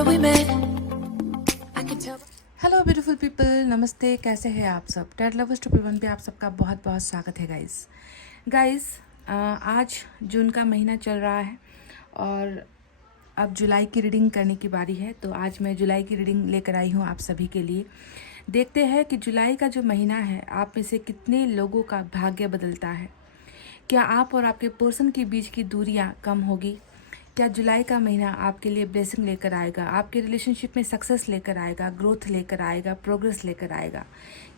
remember we met. I can tell. Hello beautiful people, नमस्ते। कैसे हैं आप सब? टेड लवर्स 111 पे आप सबका बहुत बहुत स्वागत है गाइस। आज जून का महीना चल रहा है और अब जुलाई की रीडिंग करने की बारी है। तो आज मैं जुलाई की रीडिंग लेकर आई हूँ आप सभी के लिए। देखते हैं कि जुलाई का जो महीना है आप में से कितने लोगों का भाग्य बदलता है। क्या आप और आपके पर्सन के बीच की दूरियां कम होगी? क्या जुलाई का महीना आपके लिए ब्लेसिंग लेकर आएगा, आपके रिलेशनशिप में सक्सेस लेकर आएगा, ग्रोथ लेकर आएगा, प्रोग्रेस लेकर आएगा?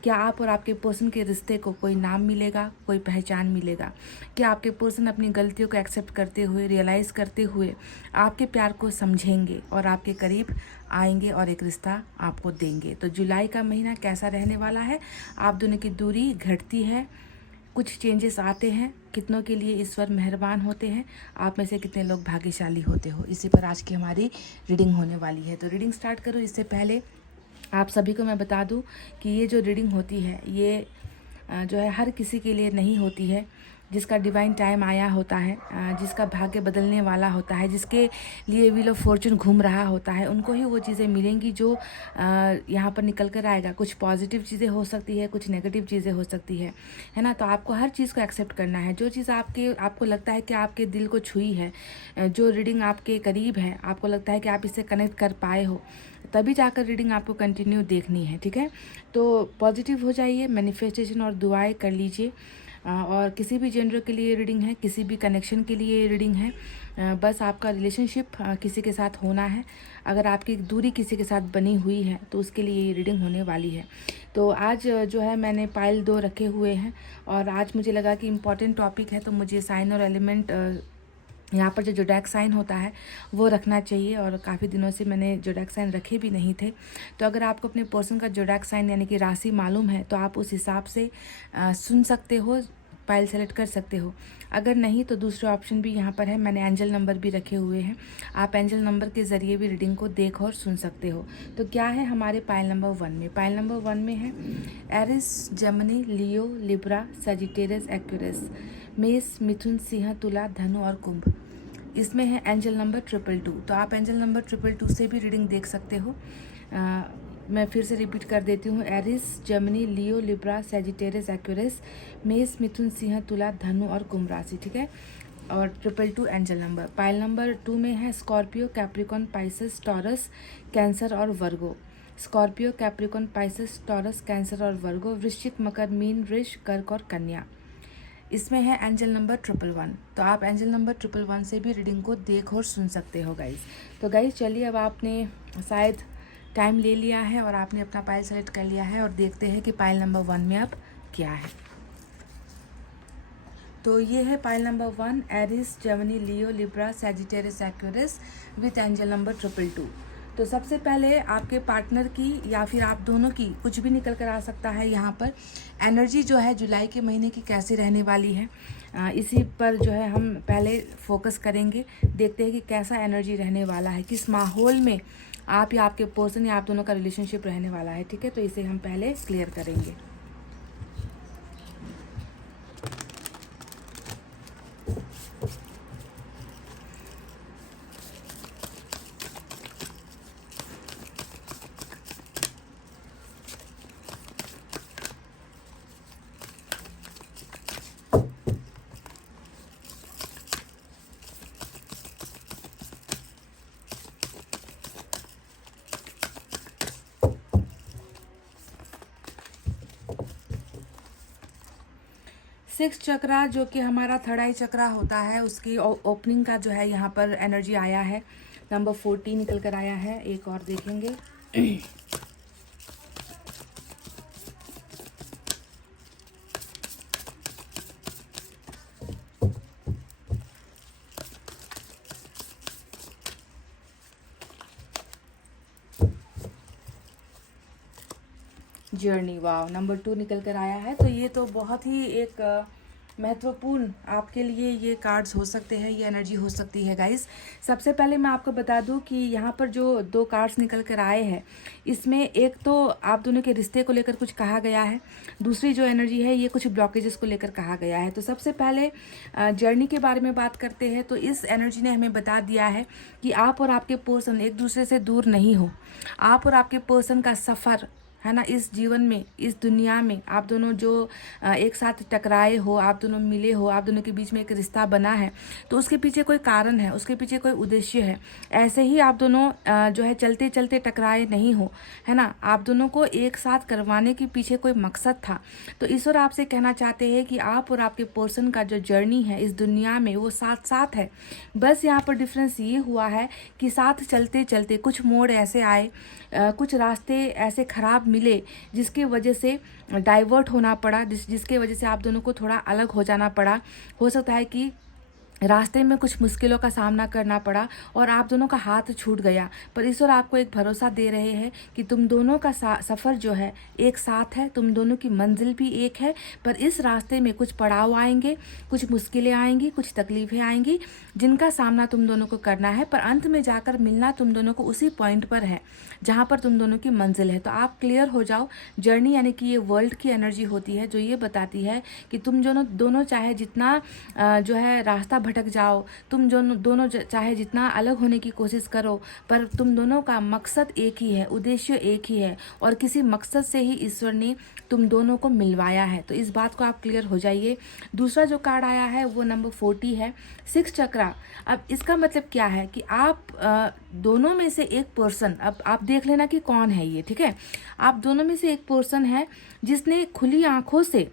क्या आप और आपके पर्सन के रिश्ते को कोई नाम मिलेगा, कोई पहचान मिलेगा? क्या आपके पर्सन अपनी गलतियों को एक्सेप्ट करते हुए, रियलाइज़ करते हुए आपके प्यार को समझेंगे और आपके करीब आएंगे और एक रिश्ता आपको देंगे? तो जुलाई का महीना कैसा रहने वाला है? आप दोनों की दूरी घटती है, कुछ चेंजेस आते हैं, कितनों के लिए ईश्वर मेहरबान होते हैं, आप में से कितने लोग भाग्यशाली होते हो, इसी पर आज की हमारी रीडिंग होने वाली है। तो रीडिंग स्टार्ट करूँ इससे पहले आप सभी को मैं बता दूं कि ये जो रीडिंग होती है ये जो है हर किसी के लिए नहीं होती है। जिसका डिवाइन टाइम आया होता है, जिसका भाग्य बदलने वाला होता है, जिसके लिए व्हील ऑफ फॉर्चून घूम रहा होता है, उनको ही वो चीज़ें मिलेंगी जो यहाँ पर निकल कर आएगा। कुछ पॉजिटिव चीज़ें हो सकती है, कुछ नेगेटिव चीज़ें हो सकती है ना। तो आपको हर चीज़ को एक्सेप्ट करना है। जो चीज़ आपको लगता है कि आपके दिल को छुई है, जो रीडिंग आपके करीब है, आपको लगता है कि आप इससे कनेक्ट कर पाए हो, तभी जाकर रीडिंग आपको कंटिन्यू देखनी है, ठीक है। तो पॉजिटिव हो जाइए, मैनिफेस्टेशन और दुआएं कर लीजिए। और किसी भी जेंडर के लिए रीडिंग है, किसी भी कनेक्शन के लिए रीडिंग है। बस आपका रिलेशनशिप किसी के साथ होना है। अगर आपकी दूरी किसी के साथ बनी हुई है तो उसके लिए ये रीडिंग होने वाली है। तो आज जो है मैंने पाइल 2 रखे हुए हैं और आज मुझे लगा कि इम्पॉर्टेंट टॉपिक है तो मुझे साइन और एलिमेंट यहाँ पर जो जोडैक साइन होता है वो रखना चाहिए। और काफ़ी दिनों से मैंने जोडैक साइन रखे भी नहीं थे। तो अगर आपको अपने पर्सन का जोडैक साइन यानी कि राशि मालूम है तो आप उस हिसाब से सुन सकते हो, पाइल सेलेक्ट कर सकते हो। अगर नहीं तो दूसरे ऑप्शन भी यहाँ पर है, मैंने एंजल नंबर भी रखे हुए हैं। आप एंजल नंबर के ज़रिए भी रीडिंग को देख और सुन सकते हो। तो क्या है हमारे पाइल नंबर 1 में? पाइल नंबर 1 में है Eris, Gemini, Leo, Libra, Sagittarius, Aquarius, मेष, मिथुन, सिंह, तुला, धनु और कुंभ। इसमें है एंजल नंबर 222। तो आप एंजल नंबर 222 से भी रीडिंग देख सकते हो। मैं फिर से रिपीट कर देती हूँ। Eris, Gemini, Leo, Libra, Sagittarius, Aquarius, मेष, मिथुन, सिंह, तुला, धनु और कुंभ राशि, ठीक है। और 222 एंजल नंबर। पाइल नंबर 2 में है Scorpio, Capricorn, Pisces, Taurus, Cancer और Virgo. Scorpio, Capricorn, Pisces, Taurus, Cancer और वर्गो। वृश्चिक, मकर, मीन, वृष, कर्क और कन्या। इसमें है एंजल नंबर 111। तो आप एंजल नंबर 111 से भी रीडिंग को देख और सुन सकते हो गाइज। तो गाइज चलिए, अब आपने शायद टाइम ले लिया है और आपने अपना पाइल सेलेक्ट कर लिया है और देखते हैं कि पाइल नंबर 1 में अब क्या है। तो ये है pile number 1, Aries, Gemini, Leo, Libra, Sagittarius, Aquarius with angel number 222। तो सबसे पहले आपके पार्टनर की या फिर आप दोनों की कुछ भी निकल कर आ सकता है। यहाँ पर एनर्जी जो है जुलाई के महीने की कैसी रहने वाली है, इसी पर जो है हम पहले फोकस करेंगे। देखते हैं कि कैसा एनर्जी रहने वाला है, किस माहौल में आप या आपके पर्सन या आप दोनों का रिलेशनशिप रहने वाला है, ठीक है। तो इसे हम पहले क्लियर करेंगे। सिक्स चक्रा जो कि हमारा थर्ड आई चक्रा होता है, उसकी ओपनिंग का जो है यहाँ पर एनर्जी आया है। नंबर 14 निकल कर आया है। एक और देखेंगे। जर्नी, वाव, नंबर 2 निकल कर आया है। तो ये तो बहुत ही एक महत्वपूर्ण आपके लिए ये कार्ड्स हो सकते हैं, ये एनर्जी हो सकती है गाइस। सबसे पहले मैं आपको बता दूं कि यहाँ पर जो 2 कार्ड्स निकल कर आए हैं, इसमें एक तो आप दोनों के रिश्ते को लेकर कुछ कहा गया है, दूसरी जो एनर्जी है ये कुछ ब्लॉकेजेस को लेकर कहा गया है। तो सबसे पहले जर्नी के बारे में बात करते हैं। तो इस एनर्जी ने हमें बता दिया है कि आप और आपके पर्सन एक दूसरे से दूर नहीं हो। आप और आपके पर्सन का सफ़र है ना, इस जीवन में, इस दुनिया में आप दोनों जो एक साथ टकराए हो, आप दोनों मिले हो, आप दोनों के बीच में एक रिश्ता बना है, तो उसके पीछे कोई कारण है, उसके पीछे कोई उद्देश्य है। ऐसे ही आप दोनों जो है चलते चलते टकराए नहीं हो, है ना, आप दोनों को एक साथ करवाने के पीछे कोई मकसद था। तो ईश्वर आपसे कहना चाहते हैं कि आप और आपके पर्सन का जो जर्नी है इस दुनिया में वो साथ साथ है। बस यहाँ पर डिफरेंस ये हुआ है कि साथ चलते चलते कुछ मोड़ ऐसे आए, कुछ रास्ते ऐसे खराब मिले जिसकी वजह से डाइवर्ट होना पड़ा, जिसके वजह से आप दोनों को थोड़ा अलग हो जाना पड़ा। हो सकता है कि रास्ते में कुछ मुश्किलों का सामना करना पड़ा और आप दोनों का हाथ छूट गया, पर ईश्वर आपको एक भरोसा दे रहे हैं कि तुम दोनों का सफ़र जो है एक साथ है, तुम दोनों की मंजिल भी एक है। पर इस रास्ते में कुछ पड़ाव आएंगे, कुछ मुश्किलें आएंगी, कुछ तकलीफ़ें आएंगी जिनका सामना तुम दोनों को करना है, पर अंत में जाकर मिलना तुम दोनों को उसी पॉइंट पर है जहाँ पर तुम दोनों की मंजिल है। तो आप क्लियर हो जाओ। जर्नी यानी कि ये वर्ल्ड की एनर्जी होती है जो ये बताती है कि तुम दोनों चाहे जितना जो है रास्ता भटक जाओ, तुम दोनों चाहे जितना अलग होने की कोशिश करो, पर तुम दोनों का मकसद एक ही है, उद्देश्य एक ही है, और किसी मकसद से ही ईश्वर ने तुम दोनों को मिलवाया है। तो इस बात को आप क्लियर हो जाइए। दूसरा जो कार्ड आया है वो नंबर 40 है, 6 चक्रा। अब इसका मतलब क्या है कि आप दोनों में से एक पर्सन, अब आप देख लेना कि कौन है ये, ठीक है। आप दोनों में से एक पर्सन है जिसने खुली आंखों से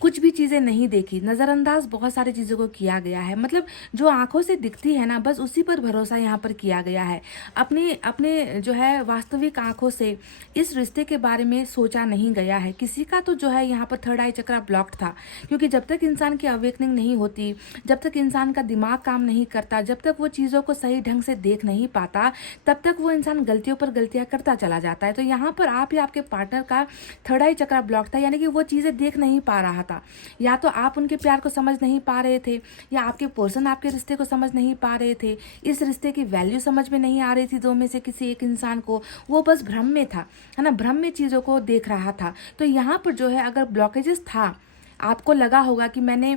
कुछ भी चीज़ें नहीं देखी, नज़रअंदाज बहुत सारी चीज़ों को किया गया है। मतलब जो आंखों से दिखती है ना, बस उसी पर भरोसा यहाँ पर किया गया है। अपने अपने जो है वास्तविक आंखों से इस रिश्ते के बारे में सोचा नहीं गया है। किसी का तो जो है यहाँ पर थर्ड आई चक्रा ब्लॉक्ड था, क्योंकि जब तक इंसान की अवेकनिंग नहीं होती, जब तक इंसान का दिमाग काम नहीं करता, जब तक वो चीज़ों को सही ढंग से देख नहीं पाता, तब तक वो इंसान गलतियों पर गलतियाँ करता चला जाता है। तो यहाँ पर आप या आपके पार्टनर का थर्ड आई चक्रा ब्लॉक था, यानी कि वो चीज़ें देख नहीं पा रहा था। या तो आप उनके प्यार को समझ नहीं पा रहे थे, या आपके पर्सन आपके रिश्ते को समझ नहीं पा रहे थे। इस रिश्ते की वैल्यू समझ में नहीं आ रही थी दो में से किसी एक इंसान को। वो बस भ्रम में था, है ना, भ्रम में चीज़ों को देख रहा था। तो यहाँ पर जो है अगर ब्लॉकेजेस था, आपको लगा होगा कि मैंने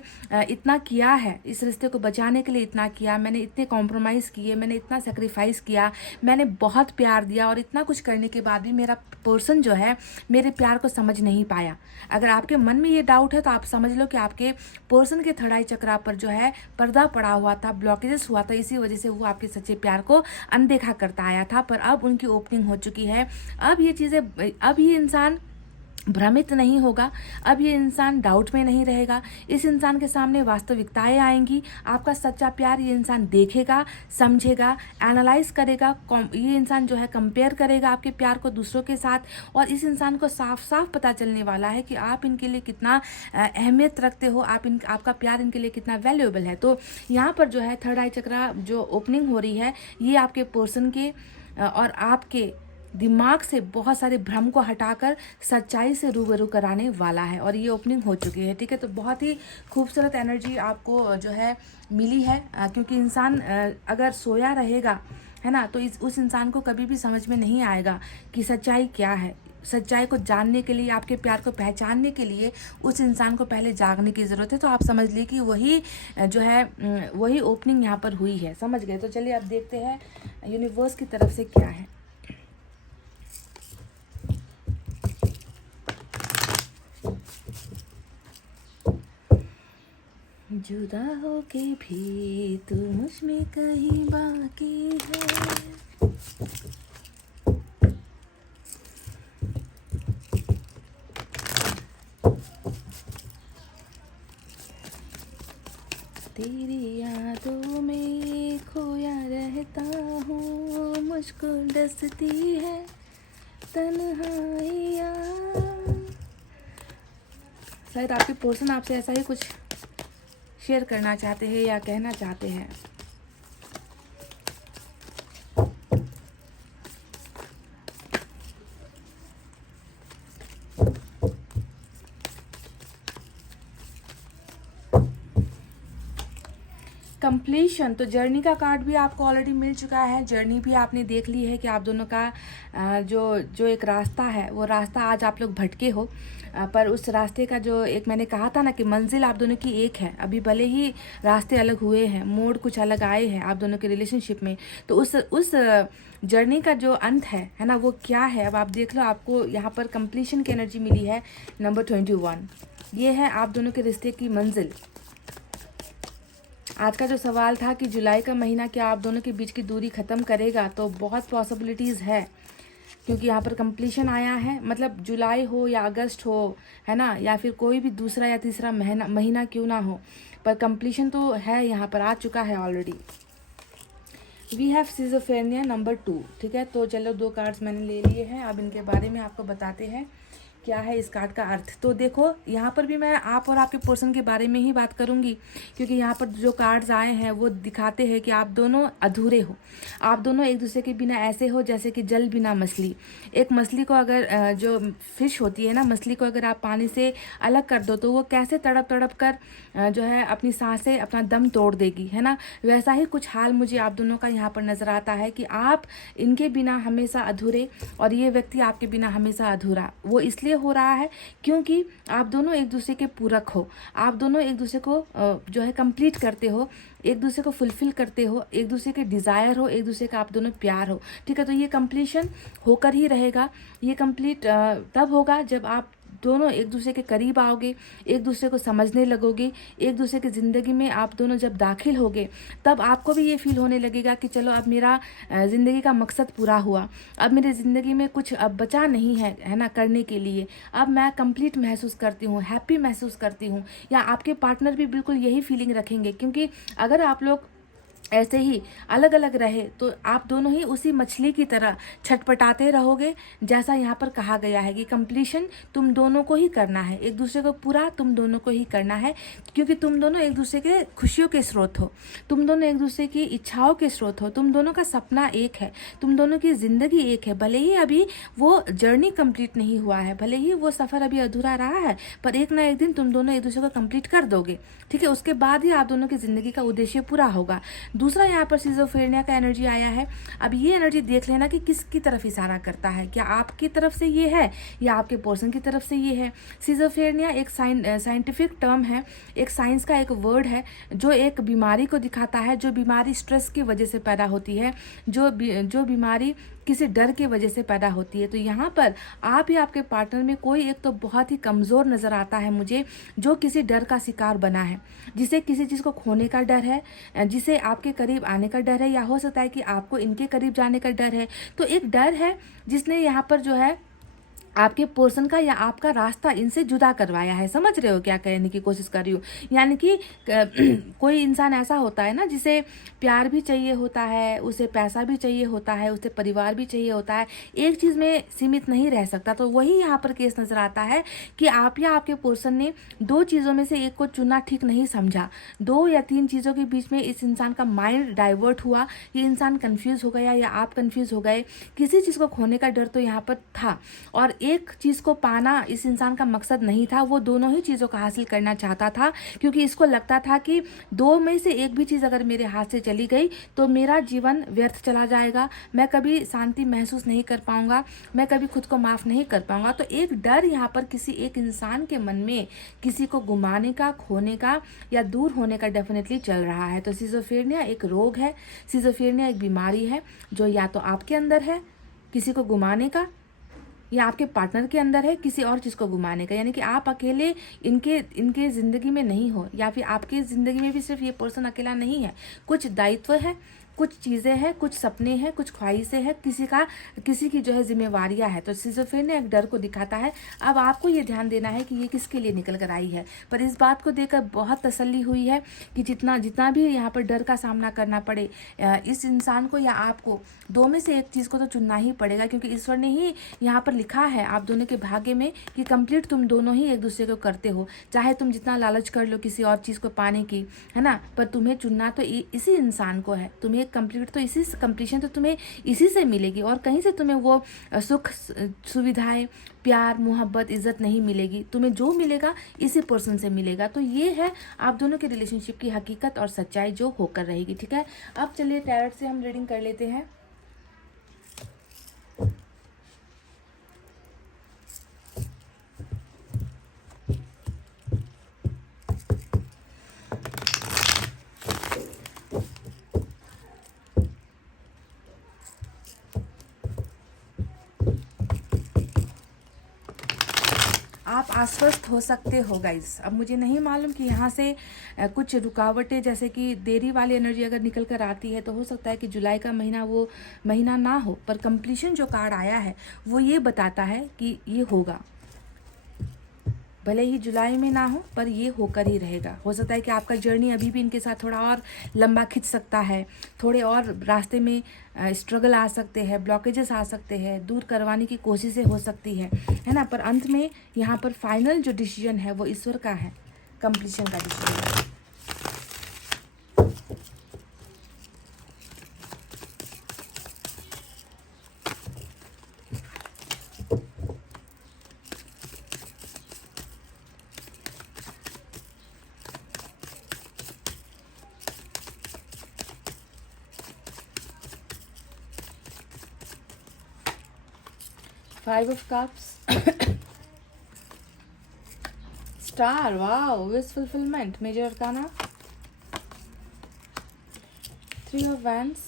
इतना किया है इस रिश्ते को बचाने के लिए, इतना किया मैंने, इतने कॉम्प्रोमाइज़ किए मैंने, इतना सेक्रीफाइस किया मैंने, बहुत प्यार दिया, और इतना कुछ करने के बाद भी मेरा पर्सन जो है मेरे प्यार को समझ नहीं पाया। अगर आपके मन में ये डाउट है तो आप समझ लो कि आपके पर्सन के थर्ड आई चक्रा पर जो है पर्दा पड़ा हुआ था, ब्लॉकेजेस हुआ था, इसी वजह से वो आपके सच्चे प्यार को अनदेखा करता आया था। पर अब उनकी ओपनिंग हो चुकी है। अब ये चीज़ें, अब ये इंसान भ्रमित नहीं होगा, अब ये इंसान डाउट में नहीं रहेगा। इस इंसान के सामने वास्तविकताएं आएंगी, आपका सच्चा प्यार ये इंसान देखेगा, समझेगा, एनालाइज करेगा। ये इंसान जो है कंपेयर करेगा आपके प्यार को दूसरों के साथ, और इस इंसान को साफ साफ पता चलने वाला है कि आप इनके लिए कितना अहमियत रखते हो, आपका प्यार इनके लिए कितना वैल्यूएबल है। तो यहाँ पर जो है थर्ड आई चक्रा जो ओपनिंग हो रही है, ये आपके पर्सन के और आपके दिमाग से बहुत सारे भ्रम को हटाकर सच्चाई से रूबरू कराने वाला है, और ये ओपनिंग हो चुकी है, ठीक है। तो बहुत ही खूबसूरत एनर्जी आपको जो है मिली है, क्योंकि इंसान अगर सोया रहेगा, है ना, तो उस इंसान को कभी भी समझ में नहीं आएगा कि सच्चाई क्या है। सच्चाई को जानने के लिए, आपके प्यार को पहचानने के लिए उस इंसान को पहले जागने की ज़रूरत है। तो आप समझ लीजिए कि वही जो है वही ओपनिंग यहाँ पर हुई है, समझ गए। तो चलिए अब देखते हैं यूनिवर्स की तरफ से क्या है। जुदा होके भी तू मुझ में कहीं बाकी है। तेरी यादों में खोया रहता हूँ, मुझको डसती है तन्हाइयाँ। शायद आपके पर्सन आपसे ऐसा ही कुछ शेयर करना चाहते हैं या कहना चाहते हैं। कंप्लीशन, तो जर्नी का कार्ड भी आपको ऑलरेडी मिल चुका है। जर्नी भी आपने देख ली है कि आप दोनों का जो एक रास्ता है, वो रास्ता आज आप लोग भटके हो, पर उस रास्ते का जो एक मैंने कहा था ना कि मंजिल आप दोनों की एक है। अभी भले ही रास्ते अलग हुए हैं, मोड़ कुछ अलग आए हैं आप दोनों के रिलेशनशिप में, तो उस जर्नी का जो अंत है ना, वो क्या है अब आप देख लो। आपको यहाँ पर कंप्लीशन की एनर्जी मिली है नंबर 21। ये है आप दोनों के रिश्ते की मंजिल। आज का जो सवाल था कि जुलाई का महीना क्या आप दोनों के बीच की दूरी ख़त्म करेगा, तो बहुत पॉसिबिलिटीज़ है, क्योंकि यहाँ पर कंप्लीशन आया है। मतलब जुलाई हो या अगस्त हो, है ना, या फिर कोई भी दूसरा या तीसरा महीना क्यों ना हो, पर कंप्लीशन तो है, यहाँ पर आ चुका है already. We have schizophrenia number 2। ठीक है, तो चलो 2 कार्ड्स मैंने ले लिए हैं, अब इनके बारे में आपको बताते हैं क्या है इस कार्ड का अर्थ। तो देखो यहाँ पर भी मैं आप और आपके पर्सन के बारे में ही बात करूँगी, क्योंकि यहाँ पर जो कार्ड्स आए हैं वो दिखाते हैं कि आप दोनों अधूरे हो। आप दोनों एक दूसरे के बिना ऐसे हो जैसे कि जल बिना मछली। एक मछली को अगर जो फिश होती है ना, मछली को अगर आप पानी से अलग कर दो तो वो कैसे तड़प तड़प कर जो है अपनी सांसें, अपना दम तोड़ देगी, है ना। वैसा ही कुछ हाल मुझे आप दोनों का यहाँ पर नज़र आता है कि आप इनके बिना हमेशा अधूरे और ये व्यक्ति आपके बिना हमेशा अधूरा। वो इसलिए हो रहा है क्योंकि आप दोनों एक दूसरे के पूरक हो, आप दोनों एक दूसरे को जो है कंप्लीट करते हो, एक दूसरे को फुलफिल करते हो, एक दूसरे के डिज़ायर हो, एक दूसरे का आप दोनों प्यार हो। ठीक है, तो ये कंप्लीशन होकर ही रहेगा। ये कंप्लीट तब होगा जब आप दोनों एक दूसरे के करीब आओगे, एक दूसरे को समझने लगोगे, एक दूसरे की ज़िंदगी में आप दोनों जब दाखिल होगे, तब आपको भी ये फील होने लगेगा कि चलो अब मेरा ज़िंदगी का मकसद पूरा हुआ, अब मेरी ज़िंदगी में कुछ अब बचा नहीं है ना करने के लिए, अब मैं कंप्लीट महसूस करती हूँ, हैप्पी महसूस करती हूँ। या आपके पार्टनर भी बिल्कुल यही फीलिंग रखेंगे, क्योंकि अगर आप लोग ऐसे ही अलग अलग रहे तो आप दोनों ही उसी मछली की तरह छटपटाते रहोगे। जैसा यहाँ पर कहा गया है कि कंप्लीशन तुम दोनों को ही करना है, एक दूसरे को पूरा तुम दोनों को ही करना है, क्योंकि तुम दोनों एक दूसरे के खुशियों के स्रोत हो, तुम दोनों एक दूसरे की इच्छाओं के स्रोत हो, तुम दोनों का सपना एक है, तुम दोनों की ज़िंदगी एक है। भले ही अभी वो जर्नी कंप्लीट नहीं हुआ है, भले ही वो सफ़र अभी अधूरा रहा है, पर एक ना एक दिन तुम दोनों एक दूसरे को कंप्लीट कर दोगे। ठीक है, उसके बाद ही आप दोनों की ज़िंदगी का उद्देश्य पूरा होगा। दूसरा यहाँ पर सिजोफ्रेनिया का एनर्जी आया है। अब ये एनर्जी देख लेना कि किसकी तरफ इशारा करता है, क्या आपकी तरफ से ये है या आपके पर्सन की तरफ से ये है। सिजोफ्रेनिया एक साइंटिफिक टर्म है, एक साइंस का एक वर्ड है जो एक बीमारी को दिखाता है, जो बीमारी स्ट्रेस की वजह से पैदा होती है, जो बीमारी किसी डर की वजह से पैदा होती है। तो यहाँ पर आप या आपके पार्टनर में कोई एक तो बहुत ही कमज़ोर नज़र आता है मुझे, जो किसी डर का शिकार बना है, जिसे किसी चीज़ को खोने का डर है, जिसे आपके करीब आने का डर है, या हो सकता है कि आपको इनके करीब जाने का डर है। तो एक डर है जिसने यहाँ पर जो है आपके पर्सन का या आपका रास्ता इनसे जुदा करवाया है। समझ रहे हो क्या कहने की कोशिश कर रही हूँ? यानी कि कोई इंसान ऐसा होता है ना जिसे प्यार भी चाहिए होता है, उसे पैसा भी चाहिए होता है, उसे परिवार भी चाहिए होता है, एक चीज़ में सीमित नहीं रह सकता। तो वही यहाँ पर केस नज़र आता है कि आप या आपके पर्सन ने 2 चीज़ों में से एक को चुनना ठीक नहीं समझा। 2 या 3 चीज़ों के बीच में इस इंसान का माइंड डाइवर्ट हुआ, ये इंसान कन्फ्यूज़ हो गया या आप कन्फ्यूज़ हो गए। किसी चीज़ को खोने का डर तो यहाँ पर था, और एक चीज़ को पाना इस इंसान का मकसद नहीं था। वो दोनों ही चीज़ों को हासिल करना चाहता था, क्योंकि इसको लगता था कि 2 में से एक भी चीज़ अगर मेरे हाथ से चली गई तो मेरा जीवन व्यर्थ चला जाएगा, मैं कभी शांति महसूस नहीं कर पाऊंगा, मैं कभी खुद को माफ़ नहीं कर पाऊंगा। तो एक डर यहाँ पर किसी एक इंसान के मन में किसी को गुमाने का, खोने का या दूर होने का डेफिनेटली चल रहा है। तो सिजोफ्रेनिया एक रोग है, सिजोफ्रेनिया एक बीमारी है जो या तो आपके अंदर है किसी को गुमाने का, या आपके पार्टनर के अंदर है किसी और चीज़ को गुमाने का। यानी कि आप अकेले इनके ज़िंदगी में नहीं हो, या फिर आपकी ज़िंदगी में भी सिर्फ ये पर्सन अकेला नहीं है। कुछ दायित्व है, कुछ चीज़ें हैं, कुछ सपने हैं, कुछ ख्वाहिशें हैं, किसी की जो है जिम्मेवारियां है। तो सिजोफ्रेनिया एक डर को दिखाता है। अब आपको ये ध्यान देना है कि ये किसके लिए निकल कर आई है। पर इस बात को देखकर बहुत तसल्ली हुई है कि जितना भी यहाँ पर डर का सामना करना पड़े, इस इंसान को या आपको 2 में से एक चीज़ को तो चुनना ही पड़ेगा, क्योंकि ईश्वर ने ही यहाँ पर लिखा है आप दोनों के भाग्य में कि कंप्लीट तुम दोनों ही एक दूसरे को करते हो। चाहे तुम जितना लालच कर लो किसी और चीज़ को पाने की, है ना, पर तुम्हें चुनना तो इसी इंसान को है। तुम्हें कंप्लीट, तो इसी कंप्लीशन तो तुम्हें इसी से मिलेगी, और कहीं से तुम्हें वो सुख सुविधाएं, प्यार, मोहब्बत, इज्जत नहीं मिलेगी। तुम्हें जो मिलेगा इसी पर्सन से मिलेगा। तो ये है आप दोनों के रिलेशनशिप की हकीकत और सच्चाई जो होकर रहेगी, ठीक है। अब चलिए टैरोट से हम रीडिंग कर लेते हैं। आप आश्वस्त हो सकते हो गाइस। अब मुझे नहीं मालूम कि यहाँ से कुछ रुकावटें, जैसे कि देरी वाली एनर्जी अगर निकल कर आती है तो हो सकता है कि जुलाई का महीना वो महीना ना हो, पर कंप्लीशन जो कार्ड आया है वो ये बताता है कि ये होगा। भले ही जुलाई में ना हो पर ये होकर ही रहेगा। हो सकता है कि आपका जर्नी अभी भी इनके साथ थोड़ा और लंबा खिंच सकता है, थोड़े और रास्ते में स्ट्रगल आ सकते हैं, ब्लॉकेजेस आ सकते हैं, दूर करवाने की कोशिशें हो सकती है ना, पर अंत में यहाँ पर फाइनल जो डिसीजन है वो ईश्वर का है, कंप्लीशन का decision. 5 of Cups, Star, wow, wish fulfillment, Major Arcana, 3 of Wands,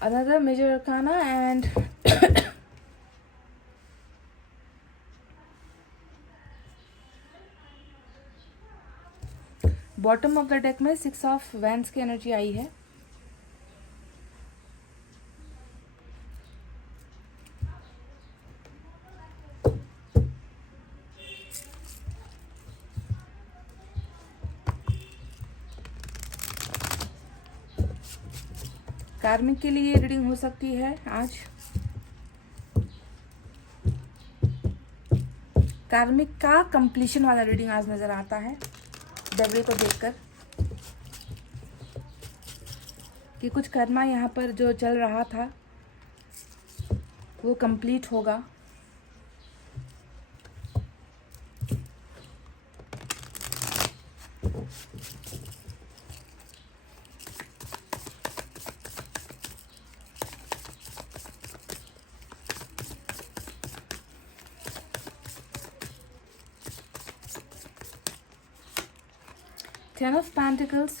another Major Arcana, and bottom of the deck में 6 ऑफ वैंड्स की एनर्जी आई है। कार्मिक के लिए रीडिंग हो सकती है आज। कार्मिक का कंप्लीशन वाला रीडिंग आज नजर आता है डेविल को देखकर, कि कुछ कर्मा यहाँ पर जो चल रहा था वो कंप्लीट होगा। Ten of Pentacles,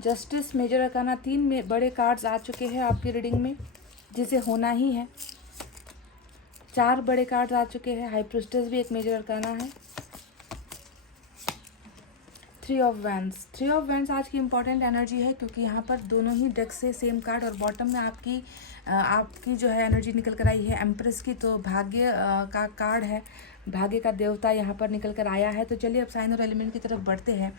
justice, major arcana, 3 बड़े कार्ड्स आ चुके हैं आपकी रीडिंग में, जिसे होना ही है। 4 बड़े कार्ड्स आ चुके हैं, हाई प्रिस्टेस भी एक मेजर अरकाना है। 3 ऑफ वैंड्स, 3 ऑफ वैंड्स आज की इंपॉर्टेंट एनर्जी है, क्योंकि यहाँ पर दोनों ही डेक से सेम कार्ड, और बॉटम में आपकी जो है एनर्जी निकल कर आई है एम्प्रेस की, तो भाग्य का कार्ड है, भाग्य का देवता यहाँ पर निकल कर आया है। तो चलिए अब साइन और एलिमेंट की तरफ बढ़ते हैं।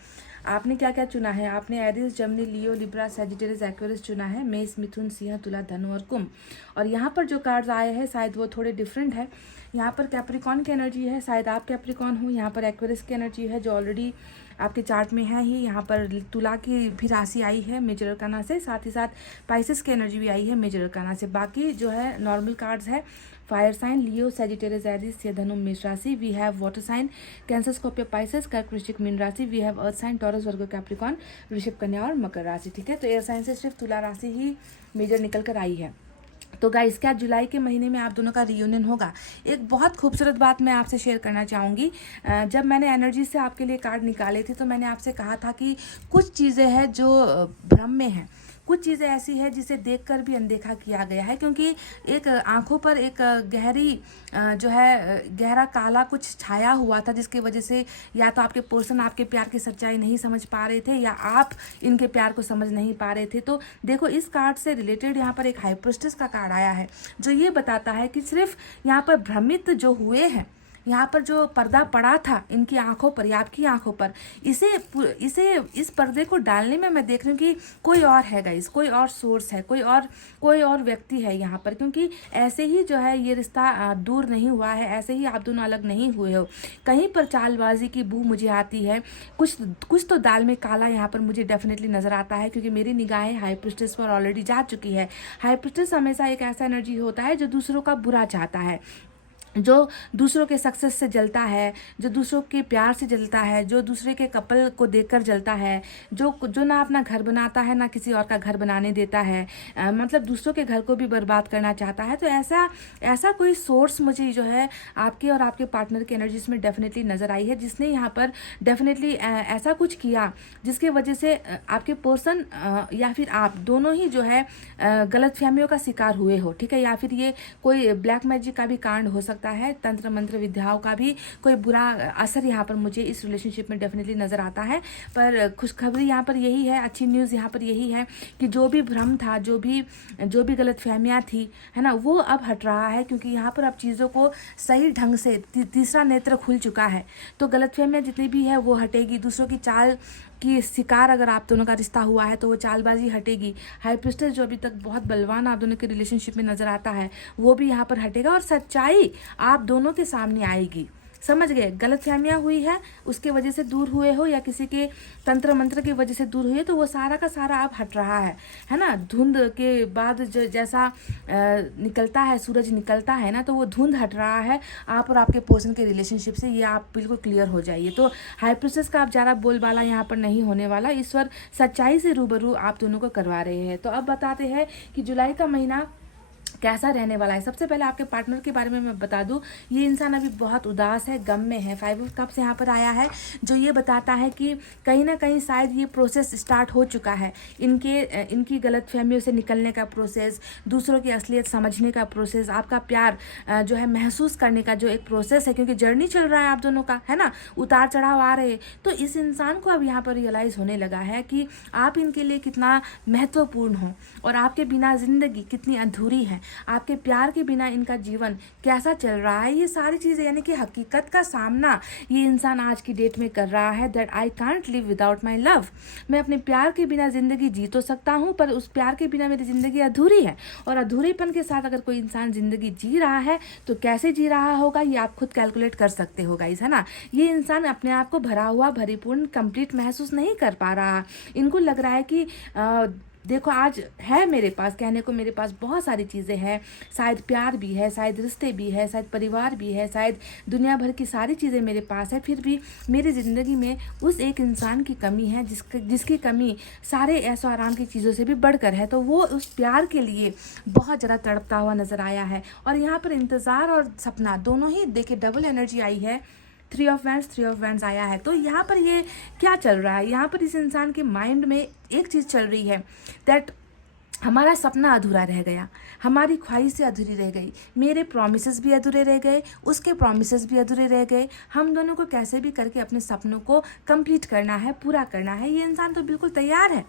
आपने क्या क्या चुना है? आपने एरिस, जमनी, लियो, लिब्रा, सैजिटेरियस, एक्वेरियस चुना है, मेष, मिथुन, सिंह, तुला, धनु और कुंभ। और यहाँ पर जो कार्ड्स आए हैं शायद वो थोड़े डिफरेंट है। यहाँ पर कैप्रिकॉन की एनर्जी है, शायद आप कैप्रिकॉन हो। यहाँ पर एक्वेरियस की एनर्जी है जो ऑलरेडी आपके चार्ट में है ही। यहाँ पर तुला की भी राशि आई है मेजर अरकाना से, साथ ही साथ पाइसेस की एनर्जी भी आई है मेजर अरकाना से। बाकी जो है नॉर्मल कार्ड्स है, fire sign, Leo, Sagittarius, Aries, Dhanu, मेष राशि। We have water sign, Cancer, Scorpio, Pisces, Kark, Vrishchik, Meen राशि। We have earth sign, Taurus, Virgo, Capricorn, Vrishabh, Kanya और मकर राशि। ठीक है, तो एयर साइन से सिर्फ तुला राशि ही मेजर निकल कर आई है। तो गाइस, क्या जुलाई के महीने में आप दोनों का रियूनियन होगा? एक बहुत खूबसूरत बात मैं आपसे शेयर करना चाहूँगी। जब मैंने एनर्जी से आपके लिए कार्ड निकाले थे तो मैंने आपसे कहा था कि कुछ चीज़ें हैं जो भ्रम में हैं, कुछ चीज़ें ऐसी है जिसे देखकर भी अनदेखा किया गया है, क्योंकि एक आंखों पर एक गहरी जो है गहरा काला कुछ छाया हुआ था, जिसकी वजह से या तो आपके पर्सन आपके प्यार की सच्चाई नहीं समझ पा रहे थे, या आप इनके प्यार को समझ नहीं पा रहे थे। तो देखो, इस कार्ड से रिलेटेड यहाँ पर एक हाई प्रिस्टेस का कार्ड आया है, जो ये बताता है कि सिर्फ यहाँ पर भ्रमित जो हुए हैं, यहाँ पर जो पर्दा पड़ा था इनकी आंखों पर या आपकी आंखों पर, इसे इस पर्दे को डालने में मैं देख रही हूँ कि कोई और है गाइस, कोई और सोर्स है, कोई और व्यक्ति है यहाँ पर, क्योंकि ऐसे ही जो है ये रिश्ता दूर नहीं हुआ है, ऐसे ही आप दोनों अलग नहीं हुए हो। कहीं पर चालबाजी की बू मुझे आती है, कुछ तो दाल में काला यहाँ पर मुझे डेफिनेटली नजर आता है, क्योंकि मेरी निगाहें हाई प्रीस्टेस पर ऑलरेडी जा चुकी है। हाई प्रीस्टेस हमेशा एक ऐसा एनर्जी होता है जो दूसरों का बुरा चाहता है, जो दूसरों के सक्सेस से जलता है, जो दूसरों के प्यार से जलता है, जो दूसरे के कपल को देखकर जलता है, जो ना अपना घर बनाता है ना किसी और का घर बनाने देता है, मतलब दूसरों के घर को भी बर्बाद करना चाहता है। तो ऐसा कोई सोर्स मुझे जो है आपके और आपके पार्टनर की एनर्जीज में डेफिनेटली नज़र आई है, जिसने यहाँ पर डेफिनेटली ऐसा कुछ किया जिसके वजह से आपके पर्सन या फिर आप दोनों ही जो है गलतफहमियों का शिकार हुए हो, ठीक है। या फिर ये कोई ब्लैक मैजिक का भी कांड हो सकता है, तंत्र मंत्र विद्याओं का भी कोई बुरा असर यहाँ पर मुझे इस रिलेशनशिप में डेफिनेटली नज़र आता है। पर खुशखबरी यहाँ पर यही है, अच्छी न्यूज़ यहाँ पर यही है कि जो भी भ्रम था, जो भी गलतफहमियाँ थी, है ना, वो अब हट रहा है, क्योंकि यहाँ पर अब चीज़ों को सही ढंग से तीसरा नेत्र खुल चुका है। तो गलतफहमियाँ जितनी भी है वो हटेगी, दूसरों की चाल कि शिकार अगर आप दोनों का रिश्ता हुआ है तो वो चालबाजी हटेगी। हाई प्रीस्टेस जो अभी तक बहुत बलवान आप दोनों के रिलेशनशिप में नज़र आता है वो भी यहाँ पर हटेगा और सच्चाई आप दोनों के सामने आएगी। समझ गए, गलतफहमियाँ हुई है उसके वजह से दूर हुए हो या किसी के तंत्र मंत्र की वजह से दूर हुए, तो वो सारा का सारा अब हट रहा है ना। धुंध के बाद जैसा निकलता है, सूरज निकलता है ना, तो वो धुंध हट रहा है आप और आपके पर्सन के रिलेशनशिप से, ये आप बिल्कुल क्लियर हो जाइए। तो हाई प्रीस्टेस का आप ज़्यादा बोलबाला यहाँ पर नहीं होने वाला, ईश्वर सच्चाई से रूबरू आप दोनों को करवा रहे हैं। तो अब बताते हैं कि जुलाई का महीना कैसा रहने वाला है। सबसे पहले आपके पार्टनर के बारे में मैं बता दूं, ये इंसान अभी बहुत उदास है, गम में है। 5 ऑफ कप्स यहाँ पर आया है, जो ये बताता है कि कहीं ना कहीं शायद ये प्रोसेस स्टार्ट हो चुका है, इनकी गलतफहमियों से निकलने का प्रोसेस, दूसरों की असलियत समझने का प्रोसेस, आपका प्यार जो है महसूस करने का जो एक प्रोसेस है, क्योंकि जर्नी चल रहा है आप दोनों का, है ना, उतार चढ़ाव आ रहे। तो इस इंसान को अब यहाँ पर रियलाइज़ होने लगा है कि आप इनके लिए कितना महत्वपूर्ण हो और आपके बिना ज़िंदगी कितनी अधूरी है, आपके प्यार के बिना इनका जीवन कैसा चल रहा है। ये सारी चीज़ें यानी कि हकीकत का सामना ये इंसान आज की डेट में कर रहा है। That I can't live without my love, मैं अपने प्यार के बिना ज़िंदगी जी तो सकता हूँ पर उस प्यार के बिना मेरी ज़िंदगी अधूरी है। और अधूरेपन के साथ अगर कोई इंसान ज़िंदगी जी रहा है तो कैसे जी रहा होगा ये आप खुद कैलकुलेट कर सकते हो गाइस, है ना। ये इंसान अपने आप को भरा हुआ, भरीपूर्ण, कंप्लीट महसूस नहीं कर पा रहा। इनको लग रहा है कि देखो आज है मेरे पास, कहने को मेरे पास बहुत सारी चीज़ें हैं, शायद प्यार भी है, शायद रिश्ते भी है, शायद परिवार भी है, शायद दुनिया भर की सारी चीज़ें मेरे पास है, फिर भी मेरी ज़िंदगी में उस एक इंसान की कमी है जिसकी कमी सारे ऐशो आराम की चीज़ों से भी बढ़कर है। तो वो उस प्यार के लिए बहुत ज़्यादा तड़पता हुआ नज़र आया है। और यहाँ पर इंतज़ार और सपना दोनों ही देखिए डबल एनर्जी आई है। 3 ऑफ वैंड्स आया है। तो यहाँ पर ये क्या चल रहा है, यहाँ पर इस इंसान के माइंड में एक चीज़ चल रही है, दैट हमारा सपना अधूरा रह गया, हमारी ख्वाहिशें अधूरी रह गई, मेरे प्रॉमिसेस भी अधूरे रह गए, उसके प्रॉमिसेस भी अधूरे रह गए। हम दोनों को कैसे भी करके अपने सपनों को कंप्लीट करना है, पूरा करना है। ये इंसान तो बिल्कुल तैयार है,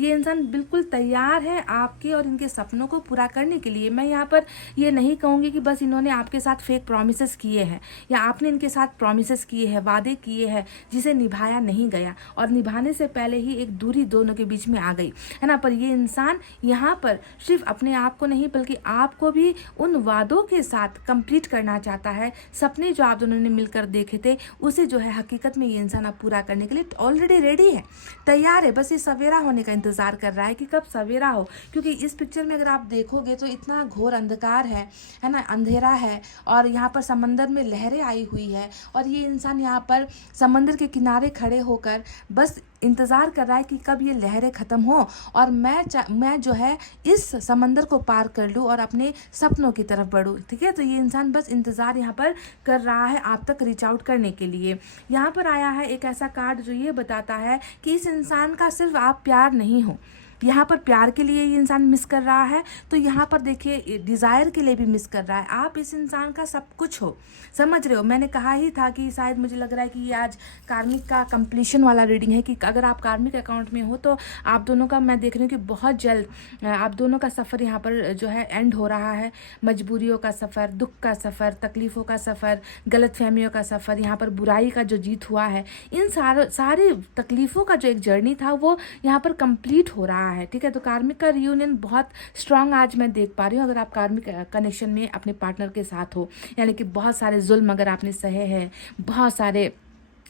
ये इंसान बिल्कुल तैयार है आपके और इनके सपनों को पूरा करने के लिए। मैं यहाँ पर ये नहीं कहूँगी कि बस इन्होंने आपके साथ फेक प्रॉमिसेस किए हैं या आपने इनके साथ प्रॉमिसेस किए हैं, वादे किए हैं जिसे निभाया नहीं गया और निभाने से पहले ही एक दूरी दोनों के बीच में आ गई, है ना। पर ये इंसान यहाँ पर सिर्फ अपने आप को नहीं बल्कि आपको भी उन वादों के साथ कंप्लीट करना चाहता है। सपने जो आप दोनों ने मिलकर देखे थे उसे जो है हकीकत में ये इंसान अब पूरा करने के लिए ऑलरेडी रेडी है, तैयार है। बस ये सवेरा होने का इंतजार कर रहा है कि कब सवेरा हो, क्योंकि इस पिक्चर में अगर आप देखोगे तो इतना घोर अंधकार है ना, अंधेरा है और यहाँ पर समंदर में लहरें आई हुई है और ये इंसान यहाँ पर समंदर के किनारे खड़े होकर बस इंतज़ार कर रहा है कि कब ये लहरें ख़त्म हो और मैं जो है इस समंदर को पार कर लूँ और अपने सपनों की तरफ बढ़ूँ, ठीक है। तो ये इंसान बस इंतज़ार यहाँ पर कर रहा है आप तक रीच आउट करने के लिए। यहाँ पर आया है एक ऐसा कार्ड जो ये बताता है कि इस इंसान का सिर्फ आप प्यार नहीं हो, यहाँ पर प्यार के लिए ये इंसान मिस कर रहा है, तो यहाँ पर देखिए डिज़ायर के लिए भी मिस कर रहा है। आप इस इंसान का सब कुछ हो, समझ रहे हो। मैंने कहा ही था कि शायद मुझे लग रहा है कि ये आज कार्मिक का कंप्लीशन वाला रीडिंग है, कि अगर आप कार्मिक अकाउंट में हो तो आप दोनों का मैं देख रही हूँ कि बहुत जल्द आप दोनों का सफ़र यहाँ पर जो है एंड हो रहा है। मजबूरियों का सफ़र, दुख का सफ़र, तकलीफ़ों का सफ़र, गलतफहमियों का सफ़र, यहाँ पर बुराई का जो जीत हुआ है, इन सारे तकलीफ़ों का जो एक जर्नी था वो यहाँ पर कंप्लीट हो रहा है। ठीक है, तो कार्मिक का रियूनियन बहुत स्ट्रांग आज मैं देख पा रही हूँ। अगर आप कार्मिक कनेक्शन में अपने पार्टनर के साथ हो, यानी कि बहुत सारे जुल्म अगर आपने सहे हैं, बहुत सारे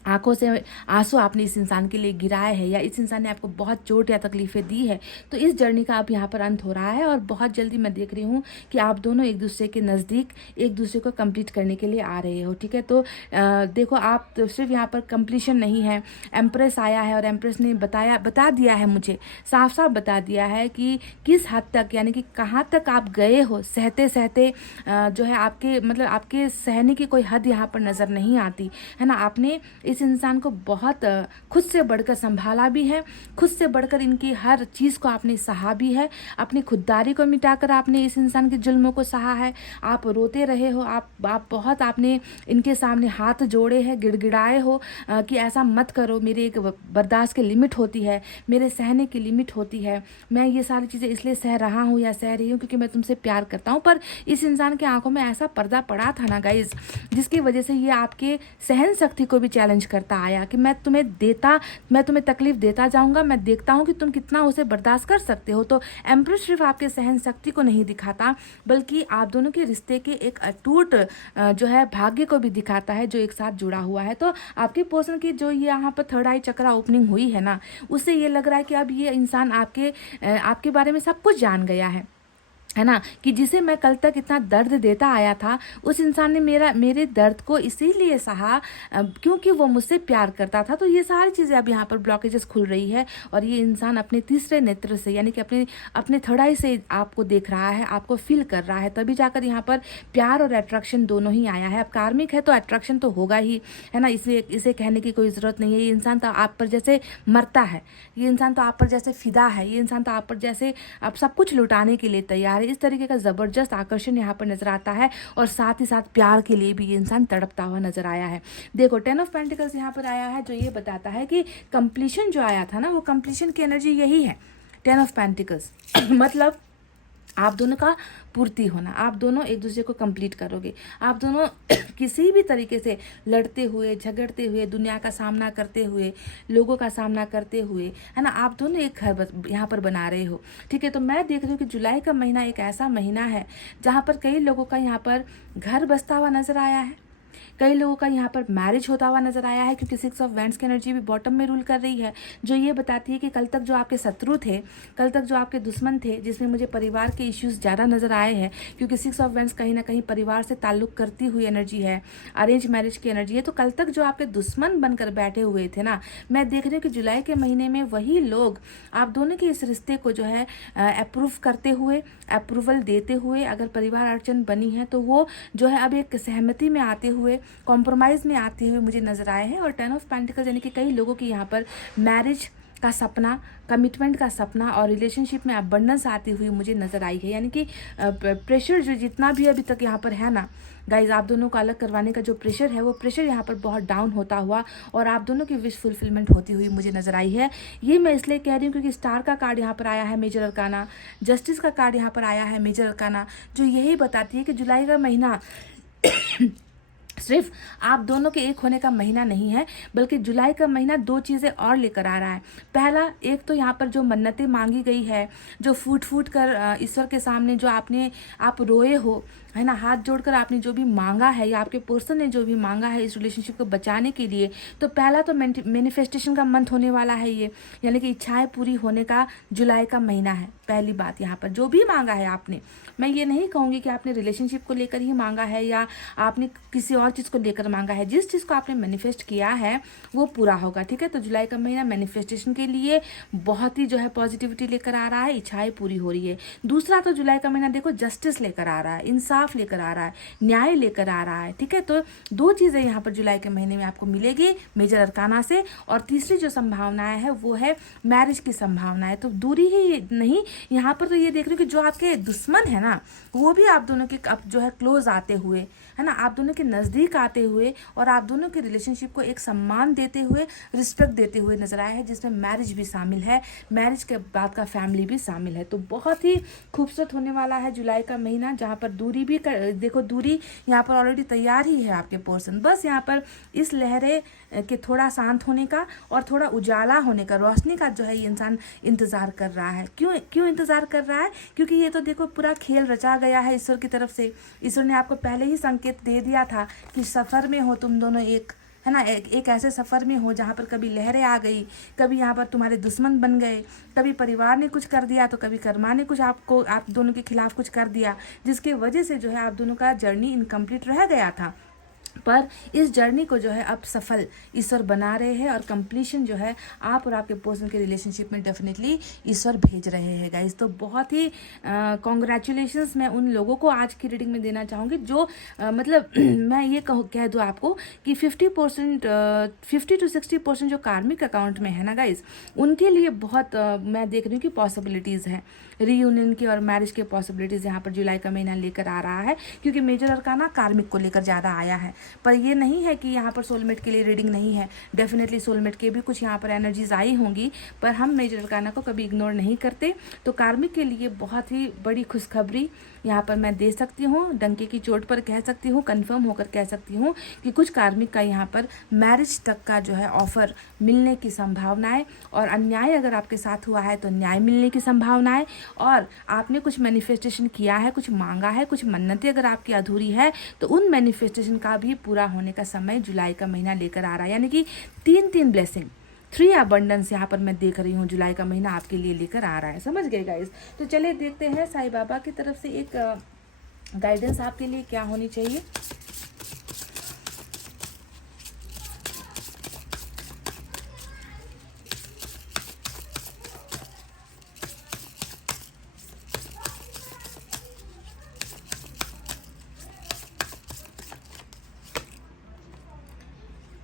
आंखों से आंसू आपने इस इंसान के लिए गिराए हैं, या इस इंसान ने आपको बहुत चोट या तकलीफ़ें दी है, तो इस जर्नी का अब यहाँ पर अंत हो रहा है। और बहुत जल्दी मैं देख रही हूँ कि आप दोनों एक दूसरे के नज़दीक एक दूसरे को कंप्लीट करने के लिए आ रहे हो। ठीक है, तो देखो आप तो सिर्फ यहाँ पर कंप्लीशन नहीं है, एम्प्रेस आया है और एम्प्रेस ने बता दिया है, मुझे साफ साफ बता दिया है कि किस हद तक, यानी कि कहाँ तक आप गए हो सहते सहते। जो है आपके मतलब आपके सहने की कोई हद यहाँ पर नज़र नहीं आती है ना। आपने इस इंसान को बहुत खुद से बढ़कर संभाला भी है, खुद से बढ़कर इनकी हर चीज़ को आपने सहा भी है, अपनी खुददारी को मिटाकर आपने इस इंसान के जुल्मों को सहा है। आप रोते रहे हो, आप बहुत आपने इनके सामने हाथ जोड़े हैं, गिड़गिड़ाए हो कि ऐसा मत करो, मेरी एक बर्दाश्त की लिमिट होती है, मेरे सहने की लिमिट होती है, मैं ये सारी चीज़ें इसलिए सह रहा हूँ या सह रही हूँ क्योंकि मैं तुमसे प्यार करता हूँ। पर इस इंसान की आंखों में ऐसा पर्दा पड़ा था ना गाइज, जिसकी वजह से ये आपके सहन शक्ति को भी चैलेंज करता आया कि मैं तुम्हें तकलीफ देता जाऊंगा, मैं देखता हूं कि तुम कितना उसे बर्दाश्त कर सकते हो। तो एम्प्रेस सिर्फ आपके सहन शक्ति को नहीं दिखाता, बल्कि आप दोनों के रिश्ते के एक अटूट जो है भाग्य को भी दिखाता है, जो एक साथ जुड़ा हुआ है। तो आपके पर्सन की जो यहाँ पर थर्ड आई चक्रा ओपनिंग हुई है ना, उससे ये लग रहा है कि अब ये इंसान आपके बारे में सब कुछ जान गया है ना, कि जिसे मैं कल तक इतना दर्द देता आया था, उस इंसान ने मेरे दर्द को इसीलिए सहा क्योंकि वो मुझसे प्यार करता था। तो ये सारी चीज़ें अब यहाँ पर ब्लॉकेजेस खुल रही है, और ये इंसान अपने तीसरे नेत्र से, यानी कि अपने थर्ड आई से आपको देख रहा है, आपको फील कर रहा है, तभी जाकर यहाँ पर प्यार और अट्रैक्शन दोनों ही आया है। अब कार्मिक है तो अट्रैक्शन तो होगा ही, है ना, इसे कहने की कोई ज़रूरत नहीं है। ये इंसान तो आप पर जैसे मरता है, ये इंसान तो आप पर जैसे फिदा है, ये इंसान तो आप पर जैसे आप सब कुछ लुटाने के लिए तैयार है। इस तरीके का ज़बरदस्त आकर्षण यहाँ पर नजर आता है, और साथ ही साथ प्यार के लिए भी ये इंसान तड़पता हुआ नजर आया है। देखो 10 ऑफ पेंटिकल्स यहाँ पर आया है, जो ये बताता है कि कंप्लीशन जो आया था ना, वो कंप्लीशन की एनर्जी यही है 10 ऑफ पेंटिकल्स मतलब आप दोनों का पूर्ति होना, आप दोनों एक दूसरे को कंप्लीट करोगे, आप दोनों किसी भी तरीके से लड़ते हुए, झगड़ते हुए, दुनिया का सामना करते हुए, लोगों का सामना करते हुए, है ना, आप दोनों एक घर यहाँ पर बना रहे हो। ठीक है, तो मैं देख रही हूँ कि जुलाई का महीना एक ऐसा महीना है जहाँ पर कई लोगों का यहाँ पर घर बसता हुआ नजर आया है, कई लोगों का यहाँ पर मैरिज होता हुआ नजर आया है, क्योंकि 6 ऑफ वैंड्स की एनर्जी भी बॉटम में रूल कर रही है, जो ये बताती है कि कल तक जो आपके शत्रु थे, कल तक जो आपके दुश्मन थे, जिसमें मुझे परिवार के इश्यूज ज़्यादा नजर आए हैं, क्योंकि 6 ऑफ वैंड्स कहीं ना कहीं परिवार से ताल्लुक करती हुई एनर्जी है, अरेंज मैरिज की एनर्जी है। तो कल तक जो आपके दुश्मन बनकर बैठे हुए थे ना, मैं देख रही हूँ कि जुलाई के महीने में वही लोग आप दोनों के इस रिश्ते को जो है अप्रूव करते हुए, अप्रूवल देते हुए, अगर परिवार अड़चन बनी है तो वो जो है अब एक सहमति में आते हुए, कॉम्प्रोमाइज़ में आते हुए मुझे नज़र आए हैं। और 10 ऑफ पेंटिकल्स यानी कि कई लोगों की यहाँ पर मैरिज का सपना, कमिटमेंट का सपना और रिलेशनशिप में अबंडेंस आती हुई मुझे नज़र आई है। यानी कि प्रेशर जो जितना भी अभी तक यहाँ पर है ना गाइज, आप दोनों को अलग करवाने का जो प्रेशर है, वो प्रेशर यहाँ पर बहुत डाउन होता हुआ और आप दोनों की विश फुलफिलमेंट होती हुई मुझे नज़र आई है। ये मैं इसलिए कह रही हूँ क्योंकि स्टार का कार्ड यहाँ पर आया है, मेजर अरकाना, जस्टिस का कार्ड यहाँ पर आया है, मेजर अरकाना, जो यही बताती है कि जुलाई का महीना सिर्फ आप दोनों के एक होने का महीना नहीं है, बल्कि जुलाई का महीना दो चीज़ें और लेकर आ रहा है। पहला, एक तो यहाँ पर जो मन्नतें मांगी गई है, जो फूट फूट कर ईश्वर के सामने जो आप रोए हो, है ना, हाथ जोड़कर आपने जो भी मांगा है या आपके पर्सन ने जो भी मांगा है इस रिलेशनशिप को बचाने के लिए, तो पहला तो मैनिफेस्टेशन का मंथ होने वाला है ये, यानी कि इच्छाएं पूरी होने का जुलाई का महीना है। पहली बात, यहाँ पर जो भी मांगा है आपने, मैं ये नहीं कहूँगी कि आपने रिलेशनशिप को लेकर ही मांगा है या आपने किसी और और चीज़ को लेकर मांगा है, जिस चीज़ को आपने मैनिफेस्ट किया है वो पूरा होगा, ठीक है। तो जुलाई का महीना मैनिफेस्टेशन के लिए बहुत ही जो है पॉजिटिविटी लेकर आ रहा है, इच्छाएं पूरी हो रही है। दूसरा तो जुलाई का महीना देखो जस्टिस लेकर आ रहा है, इंसाफ लेकर आ रहा है, न्याय लेकर आ रहा है, ठीक है। तो दो चीज़ें यहाँ पर जुलाई के महीने में आपको मिलेगी मेजर अरकाना से। और तीसरी जो संभावनाएं है वो है मैरिज की संभावनाएं। तो दूरी ही नहीं, यहाँ पर तो ये देख रही हूँ कि जो आपके दुश्मन है ना वो भी आप दोनों के अब जो है क्लोज आते हुए, है ना, आप दोनों के नज़दीक आते हुए और आप दोनों के रिलेशनशिप को एक सम्मान देते हुए, रिस्पेक्ट देते हुए नजर आया है, जिसमें मैरिज भी शामिल है, मैरिज के बाद का फैमिली भी शामिल है। तो बहुत ही खूबसूरत होने वाला है जुलाई का महीना, जहाँ पर दूरी भी देखो दूरी यहाँ पर ऑलरेडी तैयार ही है आपके पर्सन, बस यहाँ पर इस लहरे के थोड़ा शांत होने का और थोड़ा उजाला होने का, रोशनी का जो है ये इंसान इंतज़ार कर रहा है। क्यों इंतज़ार कर रहा है? क्योंकि ये तो देखो पूरा खेल रचा गया है ईश्वर की तरफ से। ईश्वर ने आपको पहले ही संकेत दे दिया था कि सफ़र में हो तुम दोनों, एक है ना, एक ऐसे सफ़र में हो जहाँ पर कभी लहरें आ गई, कभी यहाँ पर तुम्हारे दुश्मन बन गए, कभी परिवार ने कुछ कर दिया तो कभी कर्मा ने कुछ आप दोनों के खिलाफ कुछ कर दिया, जिसके वजह से जो है आप दोनों का जर्नी इनकम्प्लीट रह गया था। पर इस जर्नी को जो है अब सफल ईश्वर बना रहे हैं और कंप्लीशन जो है आप और आपके पर्सन के रिलेशनशिप में डेफिनेटली ईश्वर भेज रहे हैं गाइस। तो बहुत ही कॉन्ग्रेचुलेशंस मैं उन लोगों को आज की रीडिंग में देना चाहूँगी जो मतलब मैं ये कह दूँ आपको कि 50 to 60% जो कार्मिक अकाउंट में है ना गाइस, उनके लिए बहुत मैं देख रही हूँ कि पॉसिबिलिटीज़ है रीयूनियन की और मैरिज के पॉसिबिलिटीज़ यहाँ पर जुलाई का महीना लेकर आ रहा है, क्योंकि मेजर अरकाना कार्मिक को लेकर ज़्यादा आया है। पर ये नहीं है कि यहाँ पर सोलमेट के लिए रीडिंग नहीं है, डेफिनेटली सोलमेट के भी कुछ यहाँ पर एनर्जीज आई होंगी, पर हम मेजर अरकाना को कभी इग्नोर नहीं करते। तो कार्मिक के लिए बहुत ही बड़ी खुशखबरी यहाँ पर मैं दे सकती हूँ, डंके की चोट पर कह सकती हूँ, कंफर्म होकर कह सकती हूँ कि कुछ कार्मिक का यहाँ पर मैरिज तक का जो है ऑफर मिलने की संभावनाएं, और अन्याय अगर आपके साथ हुआ है तो न्याय मिलने की संभावनाएं, और आपने कुछ मैनिफेस्टेशन किया है, कुछ मांगा है, कुछ मन्नतें अगर आपकी अधूरी है तो उन मैनिफेस्टेशन का भी पूरा होने का समय जुलाई का महीना लेकर आ रहा है। यानी कि तीन ब्लेसिंग, 3 अबंडेंस यहाँ पर मैं देख रही हूँ जुलाई का महीना आपके लिए लेकर आ रहा है। समझ गए गाइस? तो चलिए देखते हैं साईं बाबा की तरफ से एक गाइडेंस आपके लिए क्या होनी चाहिए।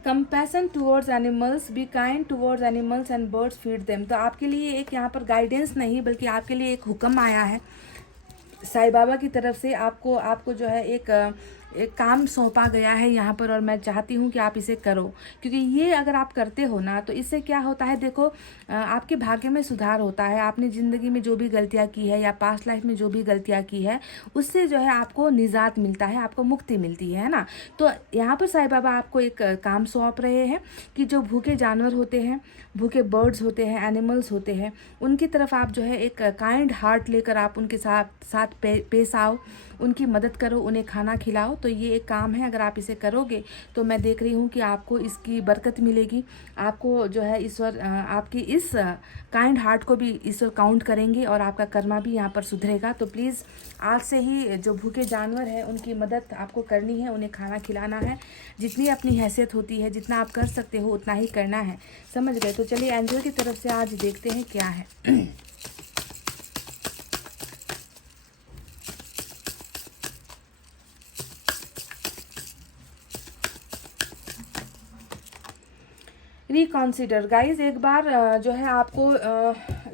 Compassion towards animals, be kind towards animals and birds, feed them. तो आपके लिए एक यहाँ पर गाइडेंस नहीं बल्कि आपके लिए एक हुक्म आया है साईं बाबा की तरफ से। आपको जो है एक काम सौंपा गया है यहाँ पर, और मैं चाहती हूँ कि आप इसे करो, क्योंकि ये अगर आप करते हो ना तो इससे क्या होता है, देखो आपके भाग्य में सुधार होता है। आपने ज़िंदगी में जो भी गलतियाँ की है या पास्ट लाइफ में जो भी गलतियाँ की है उससे जो है आपको निजात मिलता है, आपको मुक्ति मिलती है ना। तो यहाँ पर साईं बाबा आपको एक काम सौंप रहे हैं कि जो भूखे जानवर होते हैं, भूखे बर्ड्स होते हैं, एनिमल्स होते हैं, उनकी तरफ आप जो है एक काइंड हार्ट लेकर आप उनके साथ पेश आओ, उनकी मदद करो, उन्हें खाना खिलाओ। तो ये एक काम है, अगर आप इसे करोगे तो मैं देख रही हूँ कि आपको इसकी बरकत मिलेगी। आपको जो है ईश्वर आपकी इस काइंड हार्ट को भी ईश्वर काउंट करेंगे और आपका कर्मा भी यहाँ पर सुधरेगा। तो प्लीज़ आज से ही जो भूखे जानवर हैं उनकी मदद आपको करनी है, उन्हें खाना खिलाना है। जितनी अपनी हैसियत होती है, जितना आप कर सकते हो उतना ही करना है। समझ गए? तो चलिए एंजल की तरफ से आज देखते हैं क्या है। रिकॉन्सिडर गाइज, एक बार जो है आपको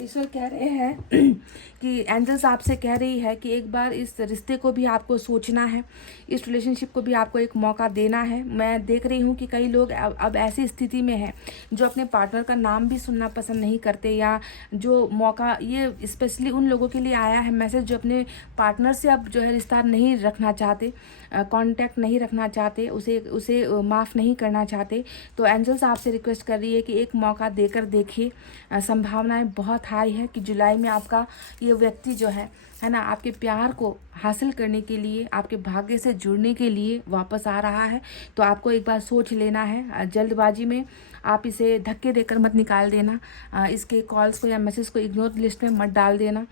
ईश्वर कह रहे हैं कि एंजल्स आपसे कह रही है कि एक बार इस रिश्ते को भी आपको सोचना है, इस रिलेशनशिप को भी आपको एक मौका देना है। मैं देख रही हूँ कि कई लोग अब ऐसी स्थिति में हैं जो अपने पार्टनर का नाम भी सुनना पसंद नहीं करते, या जो मौका, ये स्पेशली उन लोगों के लिए आया है मैसेज जो अपने पार्टनर से अब जो है रिश्ता नहीं रखना चाहते, कांटेक्ट नहीं रखना चाहते, उसे माफ़ नहीं करना चाहते। तो एंजल्स आपसे रिक्वेस्ट कर रही है कि एक मौका देकर देखिए। संभावनाएं बहुत हाई है कि जुलाई में आपका ये व्यक्ति जो है ना, आपके प्यार को हासिल करने के लिए, आपके भाग्य से जुड़ने के लिए वापस आ रहा है। तो आपको एक बार सोच लेना है, जल्दबाजी में आप इसे धक्के देकर मत निकाल देना, इसके कॉल्स को या मैसेज को इग्नोर लिस्ट में मत डाल देना।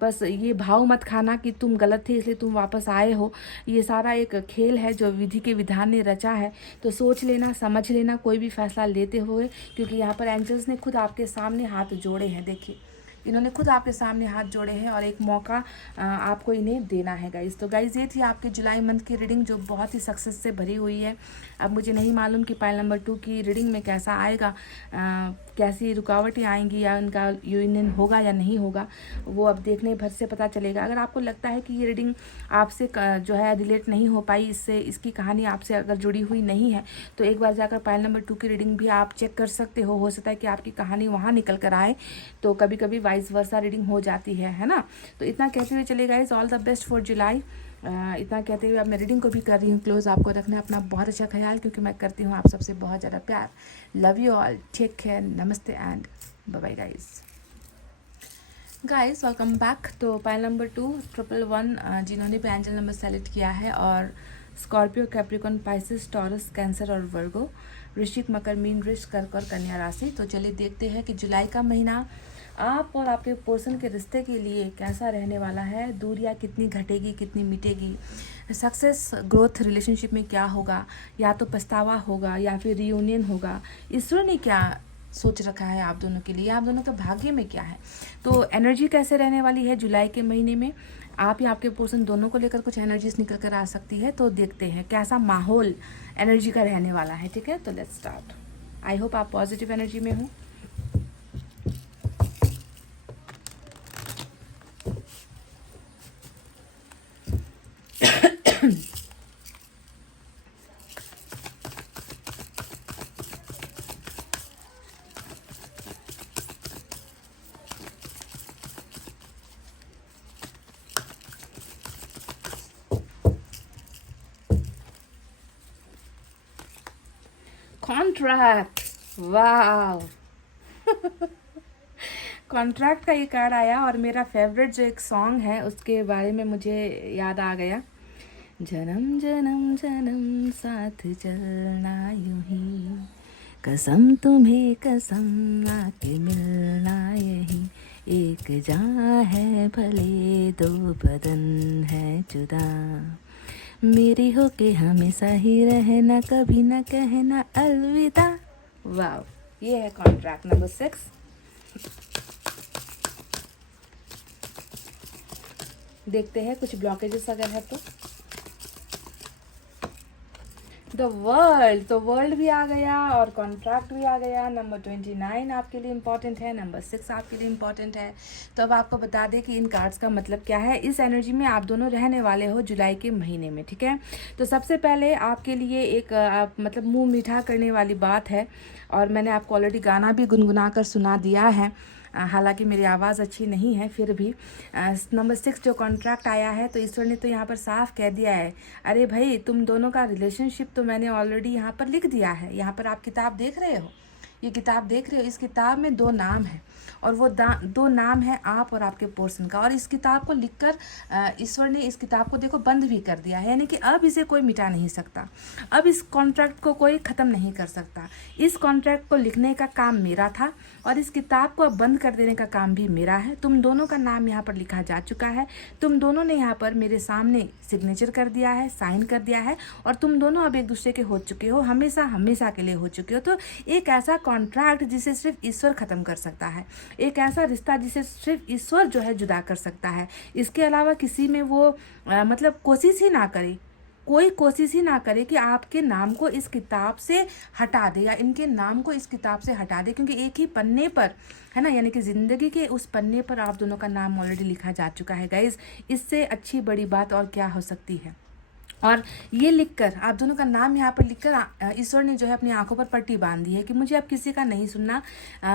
बस ये भाव मत खाना कि तुम गलत थे इसलिए तुम वापस आए हो। ये सारा एक खेल है जो विधि के विधान ने रचा है। तो सोच लेना, समझ लेना कोई भी फैसला लेते हुए, क्योंकि यहाँ पर एंजल्स ने खुद आपके सामने हाथ जोड़े हैं। देखिए, इन्होंने खुद आपके सामने हाथ जोड़े हैं और एक मौका आपको इन्हें देना है गाइज़। तो गाइज़ ये थी आपके जुलाई मंथ की रीडिंग जो बहुत ही सक्सेस से भरी हुई है। अब मुझे नहीं मालूम कि पाइल नंबर 2 की रीडिंग में कैसा आएगा, कैसी रुकावटें आएंगी या उनका यूनियन होगा या नहीं होगा, वो अब देखने भर से पता चलेगा। अगर आपको लगता है कि ये रीडिंग आपसे जो है रिलेट नहीं हो पाई, इससे इसकी कहानी आपसे अगर जुड़ी हुई नहीं है, तो एक बार जाकर पाइल नंबर 2 की रीडिंग भी आप चेक कर सकते हो सकता है कि आपकी कहानी वहाँ निकल कर आए। तो कभी कभी वाइस वर्सा रीडिंग हो जाती है ना। तो इतना कहते हुए चले guys, all the best for जुलाई। इतना कहते हुए अब मैं रीडिंग को भी कर रही हूँ क्लोज। आपको रखना अपना बहुत अच्छा ख्याल, क्योंकि मैं करती हूँ आप सबसे बहुत ज़्यादा प्यार। Love you all, take care, नमस्ते and bye bye guys. Guys welcome back. तो पाइल नंबर 2 111 जिन्होंने भी एंजल नंबर सेलेक्ट किया है, और Scorpio, Capricorn, Pisces, Taurus, Cancer और वर्गो, वृश्चिक, मकर, मीन, वृष, कर्क और कन्या राशि। तो चलिए देखते हैं कि जुलाई का महीना आप और आपके पर्सन के रिश्ते के लिए कैसा रहने वाला है। दूरियां कितनी घटेगी, कितनी मिटेगी, सक्सेस ग्रोथ रिलेशनशिप में क्या होगा, या तो पछतावा होगा या फिर रियूनियन होगा, ईश्वर ने क्या सोच रखा है आप दोनों के लिए, आप दोनों के भाग्य में क्या है। तो एनर्जी कैसे रहने वाली है जुलाई के महीने में, आप या आपके पर्सन दोनों को लेकर कुछ एनर्जीज निकल कर आ सकती है। तो देखते हैं कैसा माहौल एनर्जी का रहने वाला है। ठीक है, तो लेट्स स्टार्ट। आई होप आप पॉजिटिव एनर्जी में हो। कॉन्ट्रैक्ट, वाह कॉन्ट्रैक्ट का ये कार्ड आया, और मेरा फेवरेट जो एक सॉन्ग है उसके बारे में मुझे याद आ गया। जन्म जन्म जन्म साथ चलना यूं ही, कसम तुम्हें कसम आके मिलना यही, एक जान है भले दो बदन है जुदा, मेरी हो के हमेशा ही रहना, कभी ना कहना अलविदा। वाह, ये है कॉन्ट्रैक्ट नंबर 6। देखते हैं कुछ ब्लॉकेजेस अगर है तो। द वर्ल्ड, तो वर्ल्ड भी आ गया और कॉन्ट्रैक्ट भी आ गया। नंबर 29 आपके लिए इम्पॉर्टेंट है, नंबर 6 आपके लिए इम्पॉर्टेंट है। तो अब आपको बता दें कि इन कार्ड्स का मतलब क्या है। इस एनर्जी में आप दोनों रहने वाले हो जुलाई के महीने में। ठीक है, तो सबसे पहले आपके लिए एक मतलब मुंह मीठा करने वाली बात है, और मैंने आपको ऑलरेडी गाना भी गुनगुना कर सुना दिया है, हालांकि मेरी आवाज़ अच्छी नहीं है फिर भी। नंबर 6 जो कॉन्ट्रैक्ट आया है, तो ईश्वर ने तो यहाँ पर साफ कह दिया है, अरे भाई तुम दोनों का रिलेशनशिप तो मैंने ऑलरेडी यहाँ पर लिख दिया है। यहाँ पर आप किताब देख रहे हो, ये किताब देख रहे हो, इस किताब में 2 नाम है, और वो 2 नाम है आप और आपके पर्सन का। और इस किताब को लिखकर ईश्वर ने इस किताब को देखो बंद भी कर दिया है, यानी कि अब इसे कोई मिटा नहीं सकता, अब इस कॉन्ट्रैक्ट को कोई ख़त्म नहीं कर सकता। इस कॉन्ट्रैक्ट को लिखने का काम मेरा था, और इस किताब को अब बंद कर देने का काम भी मेरा है। तुम दोनों का नाम यहाँ पर लिखा जा चुका है, तुम दोनों ने यहाँ पर मेरे सामने सिग्नेचर कर दिया है, साइन कर दिया है, और तुम दोनों अब एक दूसरे के हो चुके हो, हमेशा हमेशा के लिए हो चुके हो। तो एक ऐसा कॉन्ट्रैक्ट जिसे सिर्फ ईश्वर ख़त्म कर सकता है, एक ऐसा रिश्ता जिसे सिर्फ ईश्वर जो है जुदा कर सकता है। इसके अलावा किसी में वो मतलब कोशिश ही ना करे, कोई कोशिश ही ना करे कि आपके नाम को इस किताब से हटा दे, या इनके नाम को इस किताब से हटा दे, क्योंकि एक ही पन्ने पर है ना, यानी कि ज़िंदगी के उस पन्ने पर आप दोनों का नाम ऑलरेडी लिखा जा चुका है गाइज। इससे अच्छी बड़ी बात और क्या हो सकती है। और ये लिखकर आप दोनों का नाम यहाँ पर लिखकर ईश्वर ने जो है अपनी आंखों पर पट्टी बांध दी है कि मुझे अब किसी का नहीं सुनना,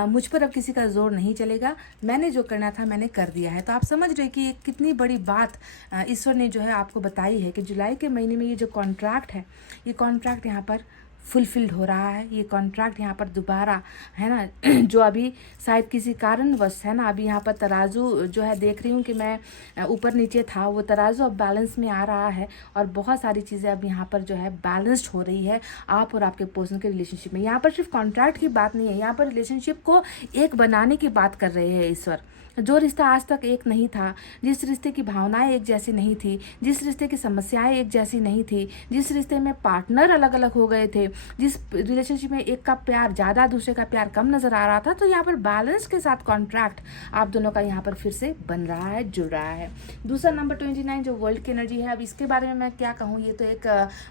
मुझ पर अब किसी का जोर नहीं चलेगा, मैंने जो करना था मैंने कर दिया है। तो आप समझ रहे कि एक कितनी बड़ी बात ईश्वर ने जो है आपको बताई है कि जुलाई के महीने में ये जो कॉन्ट्रैक्ट है, ये कॉन्ट्रैक्ट यहाँ पर फुलफिल्ड हो रहा है, ये कॉन्ट्रैक्ट यहाँ पर दोबारा, है ना, जो अभी शायद किसी कारणवश, है ना, अभी यहाँ पर तराजू जो है देख रही हूँ कि मैं ऊपर नीचे था, वो तराजू अब बैलेंस में आ रहा है और बहुत सारी चीज़ें अब यहाँ पर जो है बैलेंस्ड हो रही है आप और आपके पर्सन के रिलेशनशिप में। यहाँ पर सिर्फ कॉन्ट्रैक्ट की बात नहीं है, यहाँ पर रिलेशनशिप को एक बनाने की बात कर रहे हैं ईश्वर। जो रिश्ता आज तक एक नहीं था, जिस रिश्ते की भावनाएं एक जैसी नहीं थी, जिस रिश्ते की समस्याएं एक जैसी नहीं थी, जिस रिश्ते में पार्टनर अलग अलग हो गए थे, जिस रिलेशनशिप में एक का प्यार ज़्यादा दूसरे का प्यार कम नज़र आ रहा था, तो यहाँ पर बैलेंस के साथ कॉन्ट्रैक्ट आप दोनों का यहाँ पर फिर से बन रहा है, जुड़ रहा है। दूसरा नंबर 29 जो वर्ल्ड की एनर्जी है, अब इसके बारे में मैं क्या कहूँ, ये तो एक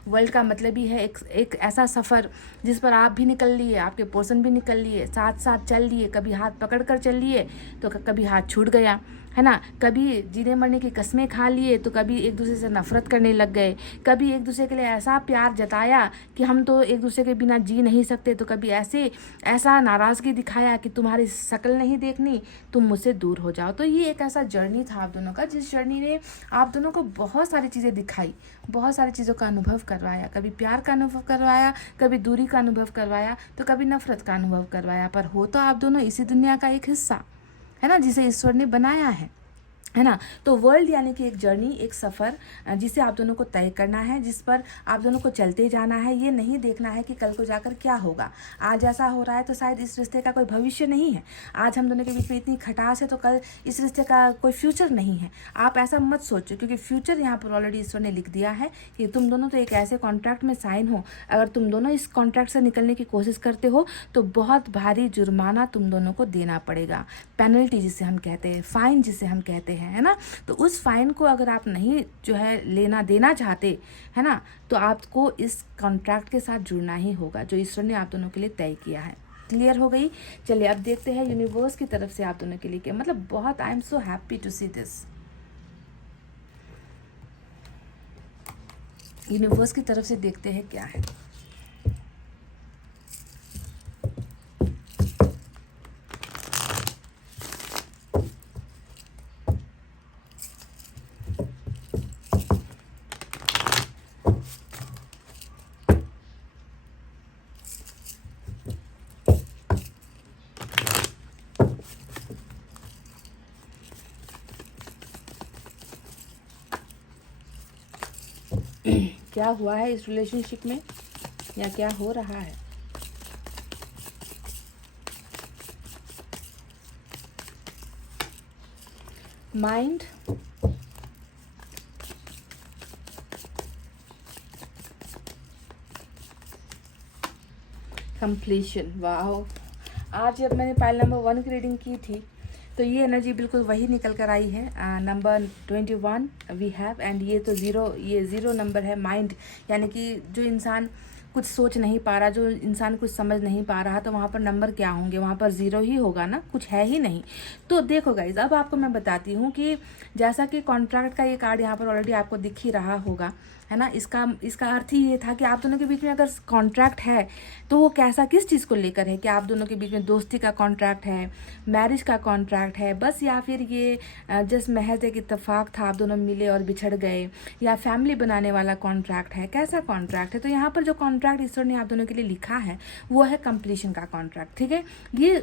वर्ल्ड का मतलब ही है एक ऐसा सफ़र जिस पर आप भी निकल लिए, आपके पर्सन भी निकल लिए, साथ साथ चल लिए, कभी हाथ पकड़ कर चल लिए तो कभी हाथ छूट गया, है ना, कभी जीने मरने की कस्में खा लिए तो कभी एक दूसरे से नफरत करने लग गए, कभी एक दूसरे के लिए ऐसा प्यार जताया कि हम तो एक दूसरे के बिना जी नहीं सकते, तो कभी ऐसा नाराज़गी दिखाया कि तुम्हारी शक्ल नहीं देखनी, तुम मुझसे दूर हो जाओ। तो ये एक ऐसा जर्नी था आप दोनों का, जिस जर्नी ने आप दोनों को बहुत सारी चीज़ें दिखाई, बहुत सारी चीज़ों का अनुभव करवाया, कभी प्यार का अनुभव करवाया, कभी दूरी का अनुभव करवाया, तो कभी नफरत का अनुभव करवाया, पर हो तो आप दोनों इसी दुनिया का एक हिस्सा, है ना, जिसे ईश्वर ने बनाया है ना। तो वर्ल्ड यानी कि एक जर्नी, एक सफ़र जिसे आप दोनों को तय करना है, जिस पर आप दोनों को चलते जाना है। ये नहीं देखना है कि कल को जाकर क्या होगा, आज ऐसा हो रहा है तो शायद इस रिश्ते का कोई भविष्य नहीं है, आज हम दोनों के बीच में इतनी खटास है तो कल इस रिश्ते का कोई फ्यूचर नहीं है। आप ऐसा मत सोचो, क्योंकि फ्यूचर यहाँ पर ऑलरेडी ईश्वर ने लिख दिया है कि तुम दोनों तो एक ऐसे कॉन्ट्रैक्ट में साइन हो, अगर तुम दोनों इस कॉन्ट्रैक्ट से निकलने की कोशिश करते हो तो बहुत भारी जुर्माना तुम दोनों को देना पड़ेगा, पेनल्टी जिसे हम कहते हैं, फाइन जिसे हम कहते हैं, है ना। तो उस फाइन को अगर आप नहीं जो है लेना देना चाहते, है ना, तो आपको इस कॉन्ट्रैक्ट के साथ जुड़ना ही होगा जो ईश्वर ने आप दोनों के लिए तय किया है। क्लियर हो गई? चलिए अब देखते हैं यूनिवर्स की तरफ से आप दोनों के लिए क्या, मतलब बहुत I am so happy to see this. Universe की तरफ से देखते हैं क्या है। क्या हुआ है इस रिलेशनशिप में या क्या हो रहा है? Mind, completion. वाह, आज जब मैंने पाइल नंबर 1 की रीडिंग की थी तो ये एनर्जी बिल्कुल वही निकल कर आई है। नंबर 21 वी हैव, एंड ये तो ज़ीरो नंबर है। माइंड यानी कि जो इंसान कुछ सोच नहीं पा रहा, जो इंसान कुछ समझ नहीं पा रहा, तो वहाँ पर नंबर क्या होंगे, वहाँ पर ज़ीरो ही होगा ना, कुछ है ही नहीं। तो देखो गाइज, अब आपको मैं बताती हूँ कि जैसा कि कॉन्ट्रैक्ट का ये कार्ड यहाँ पर ऑलरेडी आपको दिख ही रहा होगा, है ना। इसका अर्थ ही ये था कि आप दोनों के बीच में अगर कॉन्ट्रैक्ट है तो वो कैसा, किस चीज़ को लेकर है, कि आप दोनों के बीच में दोस्ती का कॉन्ट्रैक्ट है, मैरिज का कॉन्ट्रैक्ट है बस, या फिर ये जस्ट महज एक इत्तेफाक था, आप दोनों मिले और बिछड़ गए, या फैमिली बनाने वाला कॉन्ट्रैक्ट है, कैसा कॉन्ट्रैक्ट है। तो यहाँ पर जो कॉन्ट्रैक्ट ईश्वर ने आप दोनों के लिए लिखा है वो है कंप्लीशन का कॉन्ट्रैक्ट, ठीक है।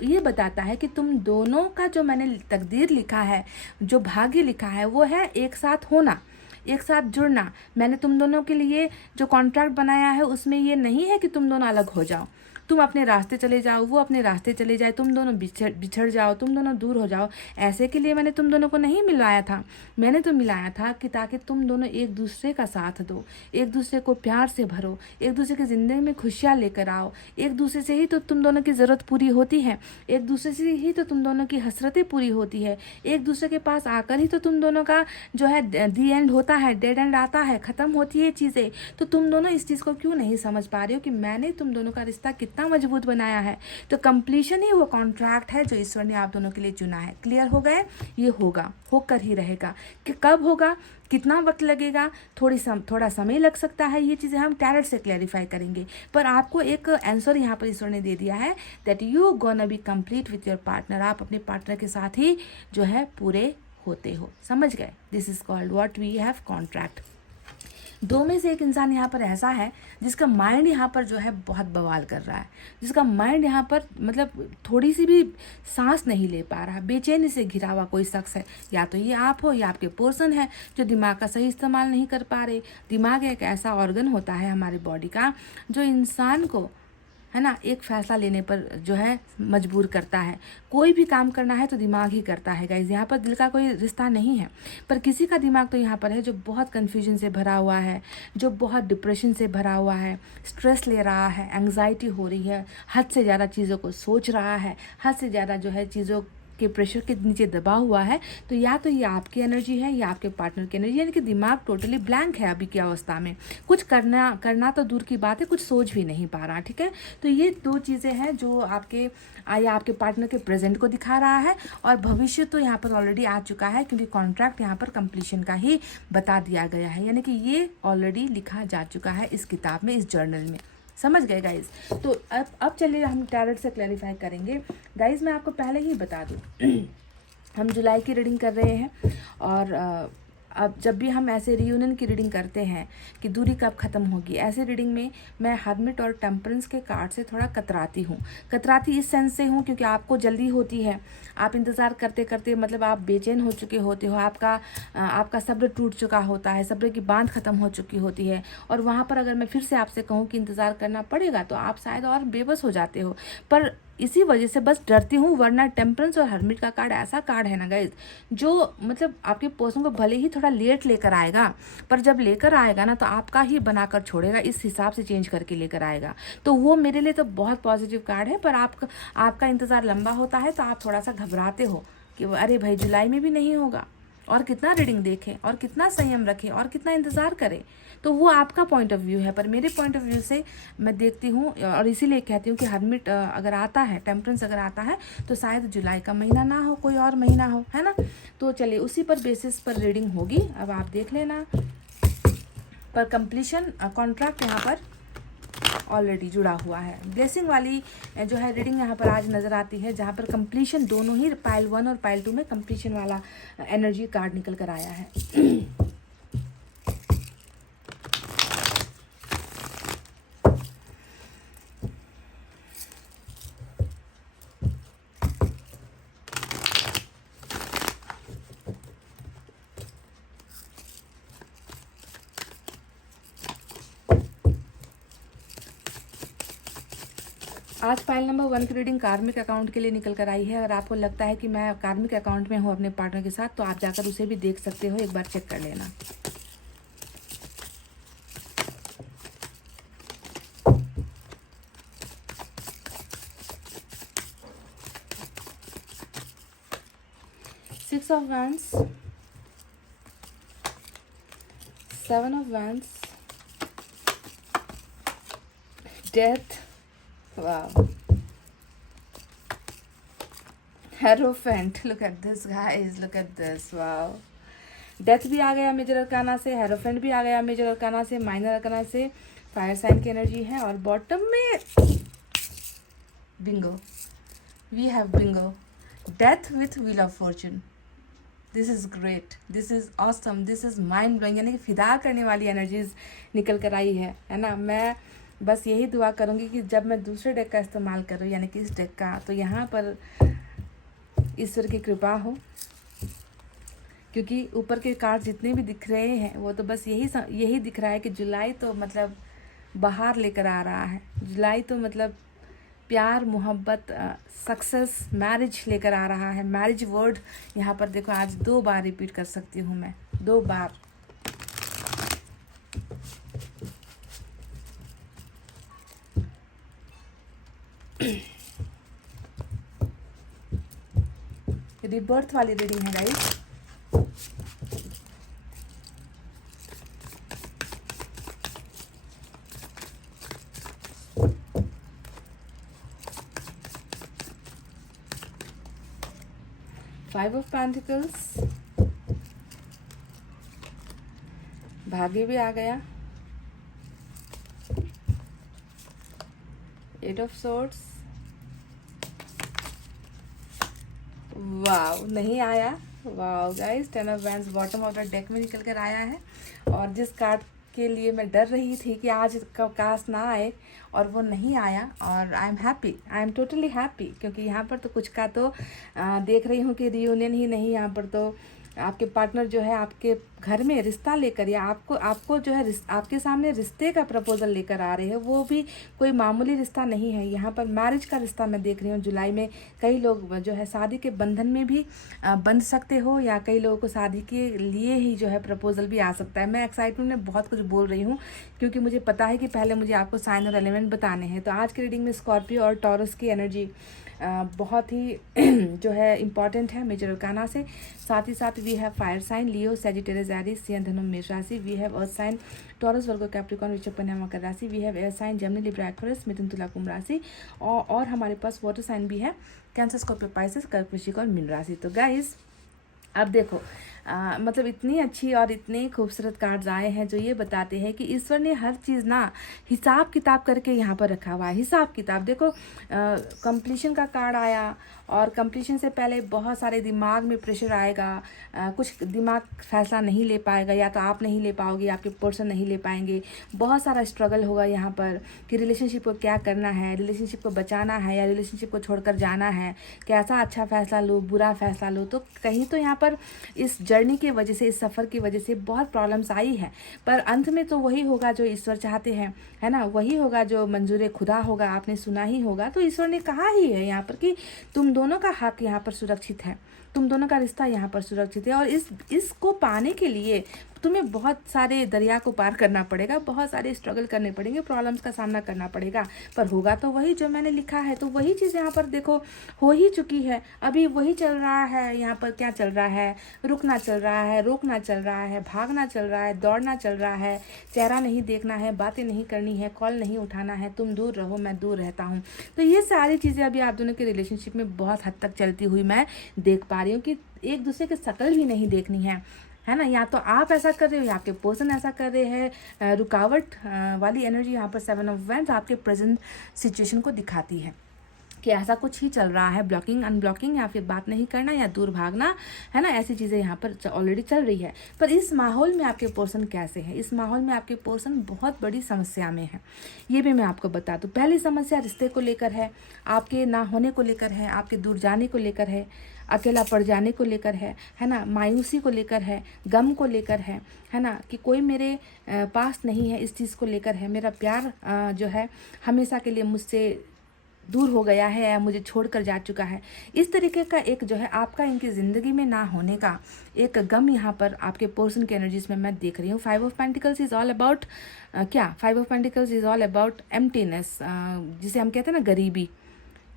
ये बताता है कि तुम दोनों का जो मैंने तकदीर लिखा है, जो भाग्य लिखा है, वो है एक साथ होना, एक साथ जुड़ना। मैंने तुम दोनों के लिए जो कॉन्ट्रैक्ट बनाया है उसमें ये नहीं है कि तुम दोनों अलग हो जाओ, तुम अपने रास्ते चले जाओ, वो अपने रास्ते चले जाए, तुम दोनों बिछड़ जाओ, तुम दोनों दूर हो जाओ। ऐसे के लिए मैंने तुम दोनों को नहीं मिलाया था, मैंने तो मिलाया था कि ताकि तुम दोनों एक दूसरे का साथ दो, एक दूसरे को प्यार से भरो, एक दूसरे की ज़िंदगी में खुशियाँ लेकर आओ। एक दूसरे से ही तो तुम दोनों की ज़रूरत पूरी होती है, एक दूसरे से ही तो तुम दोनों की हसरतें पूरी होती है, एक दूसरे के पास आकर ही तो तुम दोनों का जो है दी एंड होता है, डेड एंड आता है, ख़त्म होती है चीज़ें। तो तुम दोनों इस चीज़ को क्यों नहीं समझ पा रहे हो कि मैंने तुम दोनों का रिश्ता कितना मजबूत बनाया है। तो कंप्लीशन ही वो कॉन्ट्रैक्ट है जो ईश्वर ने आप दोनों के लिए चुना है। क्लियर हो गए? ये होगा, होकर ही रहेगा। कि कब होगा, कितना वक्त लगेगा, थोड़ा समय लग सकता है, ये चीज़ें हम टैरेट से क्लैरिफाई करेंगे, पर आपको एक आंसर यहाँ पर ईश्वर ने दे दिया है that you gonna be complete with your partner. आप अपने पार्टनर के साथ ही जो है पूरे होते हो, समझ गए? This is called what we have contract. दो में से एक इंसान यहाँ पर ऐसा है जिसका माइंड यहाँ पर जो है बहुत बवाल कर रहा है, जिसका माइंड यहाँ पर मतलब थोड़ी सी भी सांस नहीं ले पा रहा, बेचैनी से घिरा हुआ कोई शख्स है। या तो ये आप हो या आपके पर्सन है जो दिमाग का सही इस्तेमाल नहीं कर पा रहे। दिमाग एक ऐसा ऑर्गन होता है हमारी बॉडी का जो इंसान को, है ना, एक फैसला लेने पर जो है मजबूर करता है। कोई भी काम करना है तो दिमाग ही करता है गाइज, यहाँ पर दिल का कोई रिश्ता नहीं है। पर किसी का दिमाग तो यहाँ पर है जो बहुत कन्फ्यूजन से भरा हुआ है, जो बहुत डिप्रेशन से भरा हुआ है, स्ट्रेस ले रहा है, एंग्जाइटी हो रही है, हद से ज़्यादा चीज़ों को सोच रहा है, हद से ज़्यादा जो है चीज़ों के प्रेशर के नीचे दबा हुआ है। तो या तो ये आपकी एनर्जी है या आपके पार्टनर की एनर्जी, यानी कि दिमाग टोटली ब्लैंक है अभी की अवस्था में। कुछ करना तो दूर की बात है, कुछ सोच भी नहीं पा रहा। ठीक है, तो ये दो चीज़ें हैं जो आपके या आपके पार्टनर के प्रेजेंट को दिखा रहा है। और भविष्य तो यहाँ पर ऑलरेडी आ चुका है, क्योंकि कॉन्ट्रैक्ट यहाँ पर कंप्लीशन का ही बता दिया गया है, यानी कि ये ऑलरेडी लिखा जा चुका है इस किताब में, इस जर्नल में। समझ गए गाइज? तो अब चलिए हम टैरोट से क्लैरिफाई करेंगे। गाइज मैं आपको पहले ही बता दूं हम जुलाई की रीडिंग कर रहे हैं, और अब जब भी हम ऐसे रियूनियन की रीडिंग करते हैं कि दूरी कब ख़त्म होगी, ऐसे रीडिंग में मैं हर्मिट और टेम्परेंस के कार्ड से थोड़ा कतराती हूँ। कतराती इस सेंस से हूँ क्योंकि आपको जल्दी होती है, आप इंतज़ार करते करते मतलब आप बेचैन हो चुके होते हो, आपका सब्र टूट चुका होता है, सब्र की बांध ख़त्म हो चुकी होती है। और वहाँ पर अगर मैं फिर से आपसे कहूँ कि इंतज़ार करना पड़ेगा तो आप शायद और बेबस हो जाते हो। पर इसी वजह से बस डरती हूँ, वरना टेम्परेंस और हर्मिट का कार्ड ऐसा कार्ड है ना गाइज, जो मतलब आपके पर्सन को भले ही थोड़ा लेट लेकर आएगा, पर जब लेकर आएगा ना तो आपका ही बनाकर छोड़ेगा, इस हिसाब से चेंज करके लेकर आएगा। तो वो मेरे लिए तो बहुत पॉजिटिव कार्ड है। पर आपका इंतज़ार लंबा होता है तो आप थोड़ा सा घबराते हो कि अरे भाई जुलाई में भी नहीं होगा, और कितना रीडिंग देखें, और कितना संयम रखें, और कितना इंतज़ार करें। तो वो आपका पॉइंट ऑफ व्यू है, पर मेरे पॉइंट ऑफ व्यू से मैं देखती हूँ, और इसीलिए कहती हूँ कि हर्मिट अगर आता है, टेम्परेंस अगर आता है, तो शायद जुलाई का महीना ना हो, कोई और महीना हो, है ना। तो चलिए उसी पर बेसिस पर रीडिंग होगी, अब आप देख लेना। पर कंप्लीशन कॉन्ट्रैक्ट यहाँ पर ऑलरेडी जुड़ा हुआ है। ब्लेसिंग वाली जो है रीडिंग यहाँ पर आज नज़र आती है, जहाँ पर कंप्लीशन दोनों ही पाइल 1 और पाइल 2 में कंप्लीशन वाला एनर्जी कार्ड निकल कर आया है। आज फाइल नंबर 1 की रीडिंग कार्मिक अकाउंट के लिए निकल कर आई है। अगर आपको लगता है कि मैं कार्मिक अकाउंट में हूँ अपने पार्टनर के साथ, तो आप जाकर उसे भी देख सकते हो, एक बार चेक कर लेना। Six of Wands, 7 of Wands, Death, wow, Hierophant, look at this guys, look at this, wow. Death भी आ गया मेजर अरकाना से, हेरोफेंट भी आ गया मेजर अरकाना से, माइनर अरकाना से, फायर साइन की एनर्जी है, और बॉटम में bingo, we have bingo, death with wheel of fortune. This is great, this is awesome, this is mind blowing, यानी कि फिदा करने वाली एनर्जीज निकल कर आई है ना। मैं बस यही दुआ करूँगी कि जब मैं दूसरे डेक का इस्तेमाल करूँ, यानी कि इस डेक का, तो यहाँ पर ईश्वर की कृपा हो, क्योंकि ऊपर के कार्ड जितने भी दिख रहे हैं वो तो बस यही दिख रहा है कि जुलाई तो मतलब बाहर लेकर आ रहा है। जुलाई तो मतलब प्यार, मोहब्बत, सक्सेस, मैरिज लेकर आ रहा है। मैरिज वर्ड यहाँ पर देखो, आज 2 बार रिपीट कर सकती हूँ मैं, 2 बार। रिबर्थ वाली रीडिंग है गाइस। फाइव ऑफ पेंटिकल्स, भाग्य भी आ गया, 8 ऑफ सोर्ड्स, वाव नहीं आया, wow guys, 10 of wands bottom of the deck में निकल कर आया है। और जिस कार्ड के लिए मैं डर रही थी कि आज काश ना आए, और वो नहीं आया। और आई एम टोटली हैप्पी, क्योंकि यहाँ पर तो कुछ का तो देख रही हूँ कि रियूनियन ही नहीं, यहाँ पर तो आपके पार्टनर जो है आपके घर में रिश्ता लेकर, या आपको जो है आपके सामने रिश्ते का प्रपोजल लेकर आ रहे हैं। वो भी कोई मामूली रिश्ता नहीं है, यहाँ पर मैरिज का रिश्ता मैं देख रही हूँ। जुलाई में कई लोग जो है शादी के बंधन में भी बंध सकते हो, या कई लोगों को शादी के लिए ही जो है प्रपोजल भी आ सकता है। मैं एक्साइटमेंट में बहुत कुछ बोल रही हूँ, क्योंकि मुझे पता है कि पहले मुझे आपको साइन और एलिमेंट बताने हैं। तो आज के रीडिंग में स्कॉर्पियो और टॉरस की एनर्जी बहुत ही जो है इम्पॉर्टेंट है मेजर अरकाना से। साथ ही साथ we have fire sign Leo, Sagittarius, Aries, सिंह, धनु, मेष राशि। We have earth sign Taurus, Virgo, Capricorn, वृश्चिक, कन्या, मकर राशि। We have air sign Gemini, Libra, Aquarius, मिथुन, तुला, कुंभ राशि। और हमारे पास वाटर साइन भी है, कैंसर, स्कॉर्पियो, पाइसेस, कर्क, वृश्चिक और मीन राशि। तो गाइस अब देखो मतलब इतनी अच्छी और इतने खूबसूरत कार्ड्स आए हैं जो ये बताते हैं कि ईश्वर ने हर चीज़ ना हिसाब किताब करके यहाँ पर रखा हुआ है। हिसाब किताब देखो, कंप्लीशन का कार्ड आया, और कंप्लीशन से पहले बहुत सारे दिमाग में प्रेशर आएगा। कुछ दिमाग फैसला नहीं ले पाएगा, या तो आप नहीं ले पाओगे, आपके पर्सन नहीं ले पाएंगे। बहुत सारा स्ट्रगल होगा यहाँ पर कि रिलेशनशिप को क्या करना है, रिलेशनशिप को बचाना है या रिलेशनशिप को छोड़कर जाना है, कैसा अच्छा फैसला लो, बुरा फैसला लो। तो कहीं तो यहाँ पर इस जर्नी की वजह से, इस सफ़र की वजह से बहुत प्रॉब्लम्स आई है, पर अंत में तो वही होगा जो ईश्वर चाहते हैं, है ना। वही होगा जो मंजूर खुदा होगा, आपने सुना ही होगा। तो ईश्वर ने कहा ही है यहाँ पर कि तुम दोनों का हक यहाँ पर सुरक्षित है, तुम दोनों का रिश्ता यहाँ पर सुरक्षित है। और इसको पाने के लिए तुम्हें बहुत सारे दरिया को पार करना पड़ेगा, बहुत सारे स्ट्रगल करने पड़ेंगे, प्रॉब्लम्स का सामना करना पड़ेगा, पर होगा तो वही जो मैंने लिखा है। तो वही चीज़ यहाँ पर देखो हो ही चुकी है, अभी वही चल रहा है। यहाँ पर क्या चल रहा है, रुकना चल रहा है, रोकना चल रहा है, भागना चल रहा है, दौड़ना चल रहा है, चेहरा नहीं देखना है, बातें नहीं करनी है, कॉल नहीं उठाना है, तुम दूर रहो मैं दूर रहता हूँ। तो ये सारी चीज़ें अभी आप दोनों के रिलेशनशिप में बहुत हद तक चलती हुई मैं देख पा रही हूँ कि एक दूसरे की शक्ल भी नहीं देखनी है ना। या तो आप ऐसा कर रहे हो या आपके पर्सन ऐसा कर रहे हैं। रुकावट वाली एनर्जी यहाँ पर 7 ऑफ वैंड्स आपके प्रेजेंट सिचुएशन को दिखाती है कि ऐसा कुछ ही चल रहा है, ब्लॉकिंग, अनब्लॉकिंग, या फिर बात नहीं करना या दूर भागना, है ना। ऐसी चीज़ें यहाँ पर ऑलरेडी चल रही है। पर इस माहौल में आपके पर्सन कैसे हैं, इस माहौल में आपके पर्सन बहुत बड़ी समस्या में है, ये भी मैं आपको बता दूँ। पहली समस्या रिश्ते को लेकर है, आपके ना होने को लेकर है, आपके दूर जाने को लेकर है, अकेला पड़ जाने को लेकर है ना, मायूसी को लेकर है, गम को लेकर है ना, कि कोई मेरे पास नहीं है, इस चीज़ को लेकर है। मेरा प्यार जो है हमेशा के लिए मुझसे दूर हो गया है या मुझे छोड़कर जा चुका है। इस तरीके का एक जो है आपका इनकी ज़िंदगी में ना होने का एक गम यहाँ पर आपके पर्सन के एनर्जीज में मैं देख रही हूँ। 5 of pentacles is all about क्या, 5 of pentacles is all about emptiness, जिसे हम कहते हैं ना गरीबी।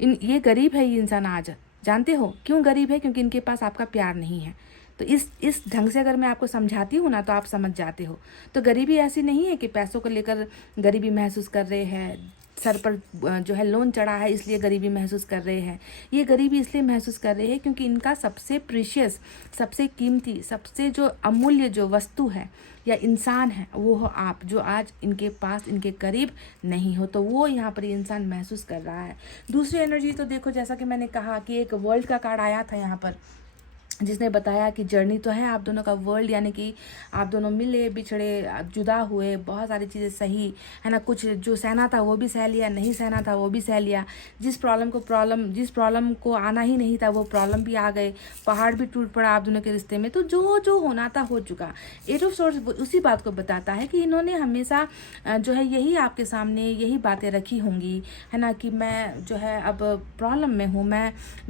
ये गरीब है ये इंसान आज, जानते हो क्यों गरीब है? क्योंकि इनके पास आपका प्यार नहीं है। तो इस ढंग से अगर मैं आपको समझाती हूँ ना तो आप समझ जाते हो। तो गरीबी ऐसी नहीं है कि पैसों को लेकर गरीबी महसूस कर रहे हैं, सर पर जो है लोन चढ़ा है इसलिए गरीबी महसूस कर रहे हैं। ये गरीबी इसलिए महसूस कर रहे हैं क्योंकि इनका सबसे प्रीशियस, सबसे कीमती, सबसे जो अमूल्य जो वस्तु है या इंसान है वो हो आप, जो आज इनके पास, इनके करीब नहीं हो। तो वो यहाँ पर ये इंसान महसूस कर रहा है। दूसरी एनर्जी तो देखो, जैसा कि मैंने कहा कि एक वर्ल्ड का कार्ड आया था यहाँ पर, जिसने बताया कि जर्नी तो है आप दोनों का, वर्ल्ड यानी कि आप दोनों मिले, बिछड़े, जुदा हुए, बहुत सारी चीज़ें सही, है ना। कुछ जो सहना था वो भी सह लिया, नहीं सहना था वो भी सह लिया। जिस प्रॉब्लम को आना ही नहीं था वो प्रॉब्लम भी आ गए, पहाड़ भी टूट पड़ा आप दोनों के रिश्ते में। तो जो होना था हो चुका। 8 ऑफ सोर्स उसी बात को बताता है कि इन्होंने हमेशा जो है यही आपके सामने यही बातें रखी होंगी, है ना, कि मैं जो है अब प्रॉब्लम में हूँ,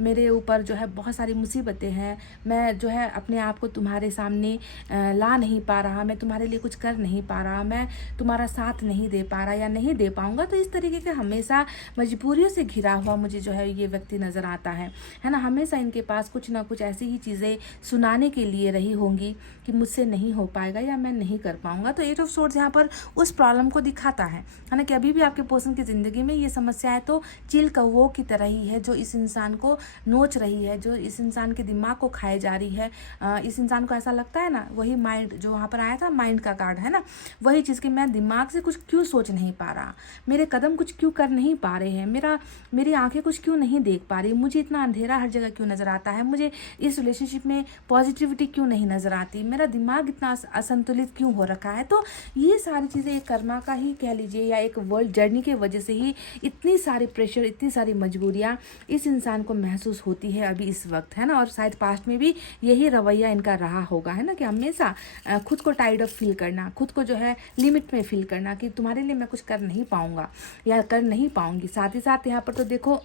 मेरे ऊपर जो है बहुत सारी मुसीबतें हैं, मैं जो है अपने आप को तुम्हारे सामने ला नहीं पा रहा, मैं तुम्हारे लिए कुछ कर नहीं पा रहा, मैं तुम्हारा साथ नहीं दे पा रहा या नहीं दे पाऊंगा। तो इस तरीके के हमेशा मजबूरियों से घिरा हुआ मुझे जो है ये व्यक्ति नज़र आता है ना। हमेशा इनके पास कुछ ना कुछ ऐसी ही चीज़ें सुनाने के लिए रही होंगी कि मुझसे नहीं हो पाएगा या मैं नहीं कर पाऊंगा। तो 8 ऑफ सोर्ड्स यहाँ पर उस प्रॉब्लम को दिखाता है ना, कि अभी भी आपके पर्सन की ज़िंदगी में ये समस्याएं तो चील कौवों की तरह ही है, जो इस इंसान को नोच रही है, जो इस इंसान के दिमाग को खाए दिखाई जा रही है। इस इंसान को ऐसा लगता है ना, वही माइंड जो वहाँ पर आया था, माइंड का कार्ड है ना, वही चीज़ कि मैं दिमाग से कुछ क्यों सोच नहीं पा रहा, मेरे कदम कुछ क्यों कर नहीं पा रहे हैं, मेरी आंखें कुछ क्यों नहीं देख पा रही, मुझे इतना अंधेरा हर जगह क्यों नज़र आता है, मुझे इस रिलेशनशिप में पॉजिटिविटी क्यों नहीं नज़र आती, मेरा दिमाग इतना असंतुलित क्यों हो रखा है। तो ये सारी चीज़ें एक कर्मा का ही कह लीजिए या एक वर्ल्ड जर्नी की वजह से ही इतनी सारी प्रेशर, इतनी सारी मजबूरियाँ इस इंसान को महसूस होती है अभी इस वक्त, है ना। और शायद पास्ट में भी यही रवैया इनका रहा होगा, है ना, कि हमेशा खुद को टाइड अप फील करना, खुद को जो है लिमिट में फील करना कि तुम्हारे लिए मैं कुछ कर नहीं पाऊँगा या कर नहीं पाऊँगी। साथ ही साथ यहाँ पर तो देखो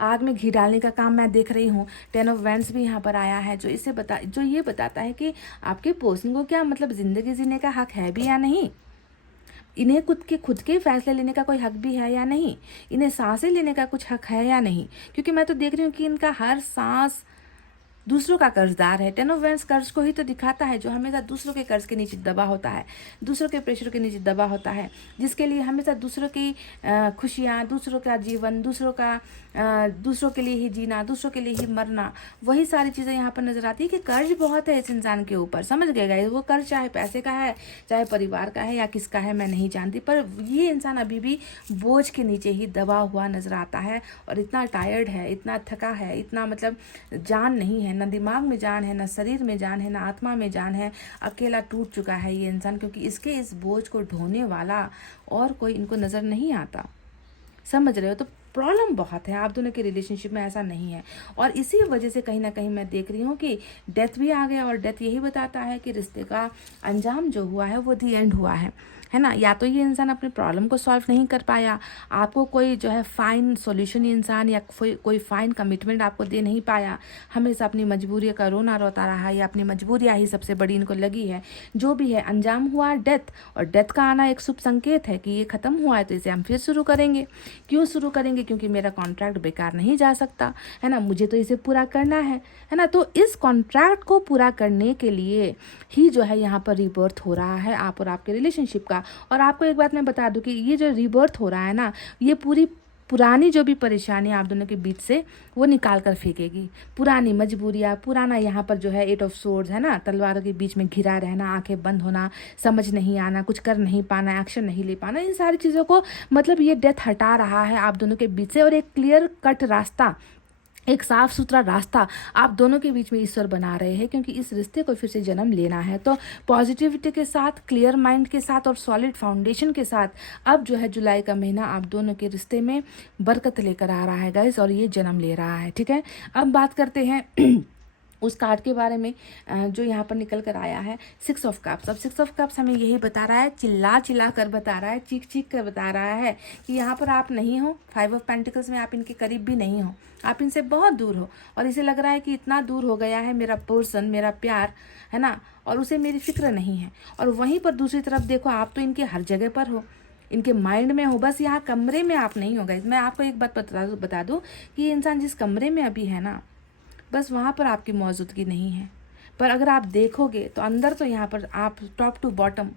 आग में घी डालने का काम मैं देख रही हूँ। 10 ऑफ वैंड्स भी यहाँ पर आया है, जो ये बताता है कि आपके पर्सन को क्या मतलब ज़िंदगी जीने का हक है भी या नहीं, इन्हें खुद के फैसले लेने का कोई हक भी है या नहीं, इन्हें सांसें लेने का कुछ हक है या नहीं। क्योंकि मैं तो देख रही हूँ कि इनका हर सांस दूसरों का कर्जदार है। 10 ऑफ वैंड्स कर्ज को ही तो दिखाता है, जो हमेशा दूसरों के कर्ज के नीचे दबा होता है, दूसरों के प्रेशर के नीचे दबा होता है, जिसके लिए हमेशा दूसरों की खुशियाँ, दूसरों का जीवन, दूसरों के लिए ही जीना, दूसरों के लिए ही मरना, वही सारी चीज़ें यहाँ पर नजर आती है कि कर्ज बहुत है इस इंसान के ऊपर। समझ गए गाइस, वो कर्ज चाहे पैसे का है, चाहे परिवार का है या किसका है, मैं नहीं जानती, पर ये इंसान अभी भी बोझ के नीचे ही दबा हुआ नजर आता है और इतना टायर्ड है, इतना थका है, इतना मतलब जान नहीं है, ना दिमाग में जान है, ना शरीर में जान है, ना आत्मा में जान है। अकेला टूट चुका है ये इंसान, क्योंकि इसके इस बोझ को ढोने वाला और कोई इनको नज़र नहीं आता। समझ रहे हो? तो प्रॉब्लम बहुत है आप दोनों के रिलेशनशिप में, ऐसा नहीं है। और इसी वजह से कहीं ना कहीं मैं देख रही हूँ कि डेथ भी आ गया, और डेथ यही बताता है कि रिश्ते का अंजाम जो हुआ है वो दी एंड हुआ है ना। या तो ये इंसान अपने प्रॉब्लम को सॉल्व नहीं कर पाया, आपको कोई जो है फाइन सॉल्यूशन इंसान या कोई फाइन कमिटमेंट आपको दे नहीं पाया, हमेशा अपनी मजबूरी का रोना रोता रहा, या अपनी मजबूरियाँ ही सबसे बड़ी इनको लगी है। जो भी है, अंजाम हुआ डेथ, और डेथ का आना एक शुभ संकेत है कि ये खत्म हुआ है, तो इसे हम फिर शुरू करेंगे। क्यों शुरू करेंगे? क्योंकि मेरा कॉन्ट्रैक्ट बेकार नहीं जा सकता, है ना, मुझे तो इसे पूरा करना है ना। तो इस कॉन्ट्रैक्ट को पूरा करने के लिए ही जो है यहाँ पर रीबर्थ हो रहा है आप और आपके रिलेशनशिप का। और आपको एक बात मैं बता दूं कि ये जो रीबर्थ हो रहा है ना, ये पुरानी जो भी परेशानी आप दोनों के बीच से वो निकाल कर फेंकेगी। पुरानी मजबूरियाँ, पुराना यहाँ पर जो है 8 ऑफ सोर्ड्स है ना, तलवारों के बीच में घिरा रहना, आंखें बंद होना, समझ नहीं आना, कुछ कर नहीं पाना, एक्शन नहीं ले पाना, इन सारी चीज़ों को मतलब ये डेथ हटा रहा है आप दोनों के बीच से। और एक क्लियर कट रास्ता, एक साफ सुथरा रास्ता आप दोनों के बीच में ईश्वर बना रहे हैं, क्योंकि इस रिश्ते को फिर से जन्म लेना है। तो पॉजिटिविटी के साथ, क्लियर माइंड के साथ और सॉलिड फाउंडेशन के साथ अब जो है जुलाई का महीना आप दोनों के रिश्ते में बरकत लेकर आ रहा है गाइस, और ये जन्म ले रहा है। ठीक है, अब बात करते हैं उस कार्ड के बारे में जो यहाँ पर निकल कर आया है, 6 ऑफ कप्स। अब 6 ऑफ कप्स हमें यही बता रहा है, चिल्ला कर बता रहा है, चीख कर बता रहा है कि यहाँ पर आप नहीं हो। 5 ऑफ पेंटिकल्स में आप इनके करीब भी नहीं हो, आप इनसे बहुत दूर हो, और इसे लग रहा है कि इतना दूर हो गया है मेरा पर्सन, मेरा प्यार, है ना, और उसे मेरी फिक्र नहीं है। और वहीं पर दूसरी तरफ देखो, आप तो इनके हर जगह पर हो, इनके माइंड में हो, बस यहाँ कमरे में आप नहीं हो गए। मैं आपको एक बात बता दूँ कि ये इंसान जिस कमरे में अभी है ना, बस वहाँ पर आपकी मौजूदगी नहीं है, पर अगर आप देखोगे तो अंदर तो यहाँ पर आप टॉप टू बॉटम,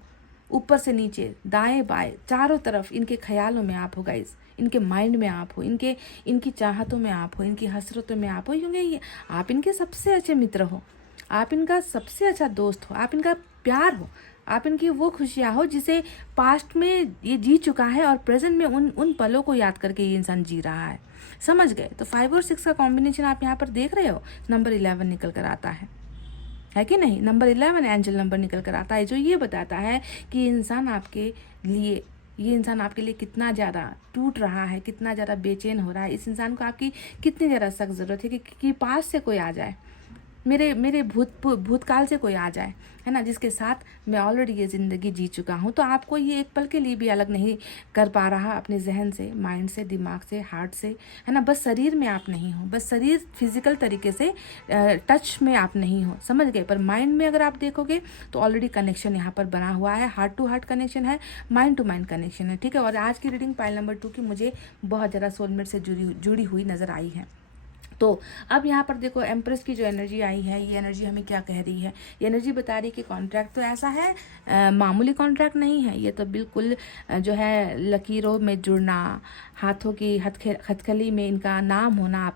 ऊपर से नीचे, दाएं बाएं, चारों तरफ इनके ख्यालों में आप हो गाइस, इनके माइंड में आप हो, इनकी चाहतों में आप हो, इनकी हसरतों में आप हो, क्योंकि आप इनके सबसे अच्छे मित्र हो, आप इनका सबसे अच्छा दोस्त हो, आप इनका प्यार हो, आप इनकी वो खुशियाँ हो जिसे पास्ट में ये जी चुका है, और प्रेजेंट में उन पलों को याद करके ये इंसान जी रहा है। समझ गए? तो 5 और 6 का कॉम्बिनेशन आप यहाँ पर देख रहे हो, नंबर 11 निकल कर आता है कि नहीं? नंबर 11 एंजल नंबर निकल कर आता है, जो ये बताता है कि ये इंसान आपके लिए कितना ज़्यादा टूट रहा है, कितना ज़्यादा बेचैन हो रहा है। इस इंसान को आपकी कितनी ज़्यादा सख्त ज़रूरत है कि पास से कोई आ जाए, मेरे भूतकाल से कोई आ जाए, है ना, जिसके साथ मैं ऑलरेडी ये ज़िंदगी जी चुका हूँ। तो आपको ये एक पल के लिए भी अलग नहीं कर पा रहा अपने जहन से, माइंड से, दिमाग से, हार्ट से, है ना। बस शरीर में आप नहीं हो, बस शरीर फिजिकल तरीके से टच में आप नहीं हो, समझ गए, पर माइंड में अगर आप देखोगे तो ऑलरेडी कनेक्शन यहाँ पर बना हुआ है, हार्ट टू हार्ट कनेक्शन है, माइंड टू माइंड कनेक्शन है। ठीक है, और आज की रीडिंग पाइल नंबर 2 की मुझे बहुत ज़्यादा सोलमेट से जुड़ी हुई नज़र आई है। तो अब यहाँ पर देखो एम्प्रेस की जो एनर्जी आई है, ये एनर्जी हमें क्या कह रही है? ये एनर्जी बता रही है कि कॉन्ट्रैक्ट तो ऐसा है, मामूली कॉन्ट्रैक्ट नहीं है ये, तो बिल्कुल जो है लकीरों में जुड़ना, हाथों की हथकली में इनका नाम होना,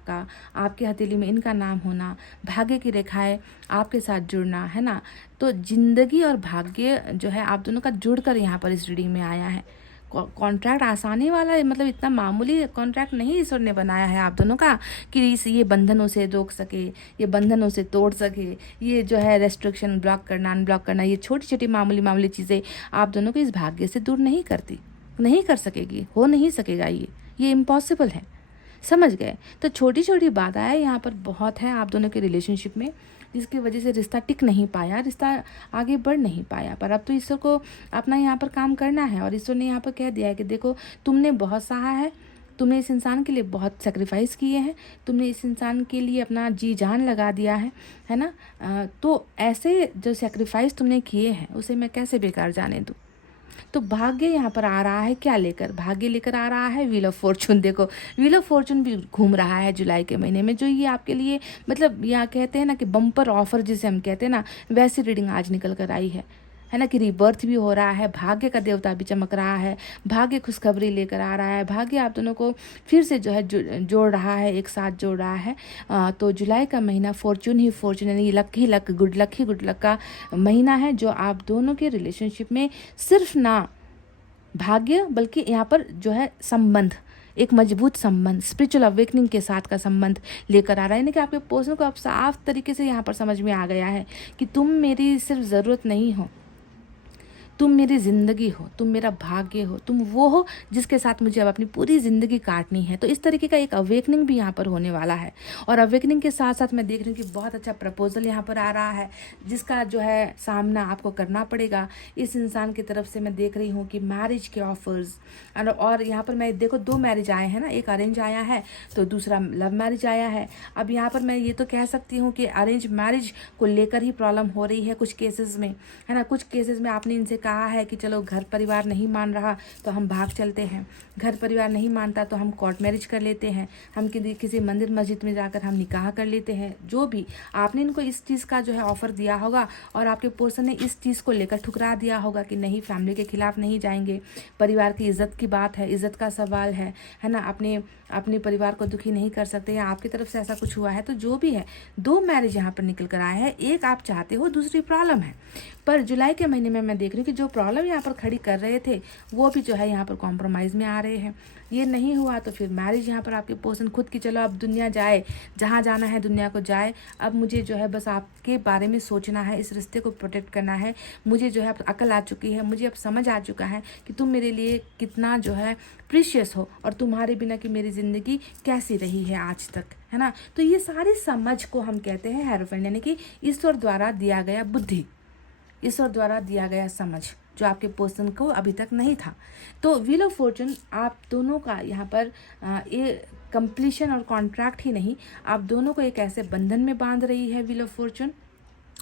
आपके हथेली में इनका नाम होना, भाग्य की रेखाएं आपके साथ जुड़ना, है ना। तो जिंदगी और भाग्य जो है आप दोनों का जुड़कर यहाँ पर इस रीडिंग में आया है। कॉन्ट्रैक्ट आसानी वाला है, मतलब इतना मामूली कॉन्ट्रैक्ट नहीं ईश्वर ने बनाया है आप दोनों का कि ये बंधनों से रोक सके, ये बंधनों से तोड़ सके, ये जो है रेस्ट्रिक्शन ब्लॉक करना, अनब्लॉक करना, ये छोटी छोटी मामूली चीज़ें आप दोनों को इस भाग्य से दूर नहीं करती, नहीं कर सकेगी, हो नहीं सकेगा, ये इम्पॉसिबल है। समझ गए? तो छोटी छोटी बाधाएं यहाँ पर बहुत है आप दोनों के रिलेशनशिप में, जिसकी वजह से रिश्ता टिक नहीं पाया, रिश्ता आगे बढ़ नहीं पाया। पर अब तो ईश्वर को अपना यहाँ पर काम करना है, और ईश्वर ने यहाँ पर कह दिया है कि देखो तुमने बहुत सहा है, तुमने इस इंसान के लिए बहुत सेक्रीफाइस किए हैं, तुमने इस इंसान के लिए अपना जी जान लगा दिया है ना। तो ऐसे जो सेक्रीफाइस तुमने किए हैं उसे मैं कैसे बेकार जाने दूँ? तो भाग्य यहाँ पर आ रहा है क्या लेकर? भाग्य लेकर आ रहा है व्हील ऑफ फॉर्चून। देखो व्हील ऑफ फॉर्चून भी घूम रहा है जुलाई के महीने में, जो ये आपके लिए मतलब यहाँ कहते हैं ना कि बम्पर ऑफर जिसे हम कहते हैं ना, वैसी रीडिंग आज निकल कर आई है ना, कि रीबर्थ भी हो रहा है, भाग्य का देवता भी चमक रहा है, भाग्य खुशखबरी लेकर आ रहा है, भाग्य आप दोनों को फिर से जो है जोड़ रहा है, एक साथ जोड़ रहा है। तो जुलाई का महीना फॉर्चून ही फॉर्चून, यानी लक ही लक, गुड लक का महीना है, जो आप दोनों के रिलेशनशिप में सिर्फ ना भाग्य बल्कि यहाँ पर जो है संबंध, एक मजबूत संबंध, स्पिरिचुअल अवेकनिंग के साथ का संबंध लेकर आ रहा है। यानी कि आपके पर्सन को अब साफ तरीके से यहाँ पर समझ में आ गया है कि तुम मेरी सिर्फ ज़रूरत नहीं हो, तुम मेरी ज़िंदगी हो, तुम मेरा भाग्य हो, तुम वो हो जिसके साथ मुझे अब अपनी पूरी ज़िंदगी काटनी है। तो इस तरीके का एक अवेकनिंग भी यहाँ पर होने वाला है। और अवेकनिंग के साथ साथ मैं देख रही हूँ कि बहुत अच्छा प्रपोजल यहाँ पर आ रहा है, जिसका जो है सामना आपको करना पड़ेगा। इस इंसान की तरफ से मैं देख रही हूँ कि मैरिज के ऑफर्स, और यहाँ पर मैं देखो 2 मैरिज आए हैं ना, एक अरेंज आया है तो दूसरा लव मैरिज आया है। अब यहाँ पर मैं ये तो कह सकती हूँ कि अरेंज मैरिज को लेकर ही प्रॉब्लम हो रही है कुछ केसेस में, है ना। कुछ केसेस में आपने इनसे कहा है कि चलो घर परिवार नहीं मान रहा तो हम भाग चलते हैं, घर परिवार नहीं मानता तो हम कोर्ट मैरिज कर लेते हैं, हम किसी मंदिर मस्जिद में जाकर हम निकाह कर लेते हैं। जो भी आपने इनको इस चीज़ का जो है ऑफर दिया होगा, और आपके पर्सन ने इस चीज़ को लेकर ठुकरा दिया होगा कि नहीं, फैमिली के खिलाफ नहीं जाएंगे, परिवार की इज्जत की बात है, इज्जत का सवाल है ना, अपने परिवार को दुखी नहीं कर सकते, या आपकी तरफ से ऐसा कुछ हुआ है। तो जो भी है 2 मैरिज यहाँ पर निकल कर आया है, एक आप चाहते हो, दूसरी प्रॉब्लम है। पर जुलाई के महीने में मैं देख रही हूँ कि जो प्रॉब्लम यहाँ पर खड़ी कर रहे थे वो भी जो है यहाँ पर कॉम्प्रोमाइज़ में आ रहे हैं। ये नहीं हुआ तो फिर मैरिज यहाँ पर आपके पर्सन खुद की, चलो अब दुनिया जाए, जहाँ जाना है दुनिया को जाए, अब मुझे जो है बस आपके बारे में सोचना है, इस रिश्ते को प्रोटेक्ट करना है, मुझे जो है अब अकल आ चुकी है, मुझे अब समझ आ चुका है कि तुम मेरे लिए कितना जो है प्रीशियस हो, और तुम्हारे बिना कि मेरी ज़िंदगी कैसी रही है आज तक, है ना। तो ये सारी समझ को हम कहते हैं हेरोफेंट, यानी कि ईश्वर द्वारा दिया गया बुद्धि, ईश्वर द्वारा दिया गया समझ, जो आपके पर्सन को अभी तक नहीं था। तो व्हील ऑफ फॉर्चून आप दोनों का यहाँ पर ये कंप्लीशन और कॉन्ट्रैक्ट ही नहीं, आप दोनों को एक ऐसे बंधन में बांध रही है व्हील ऑफ फॉर्चून।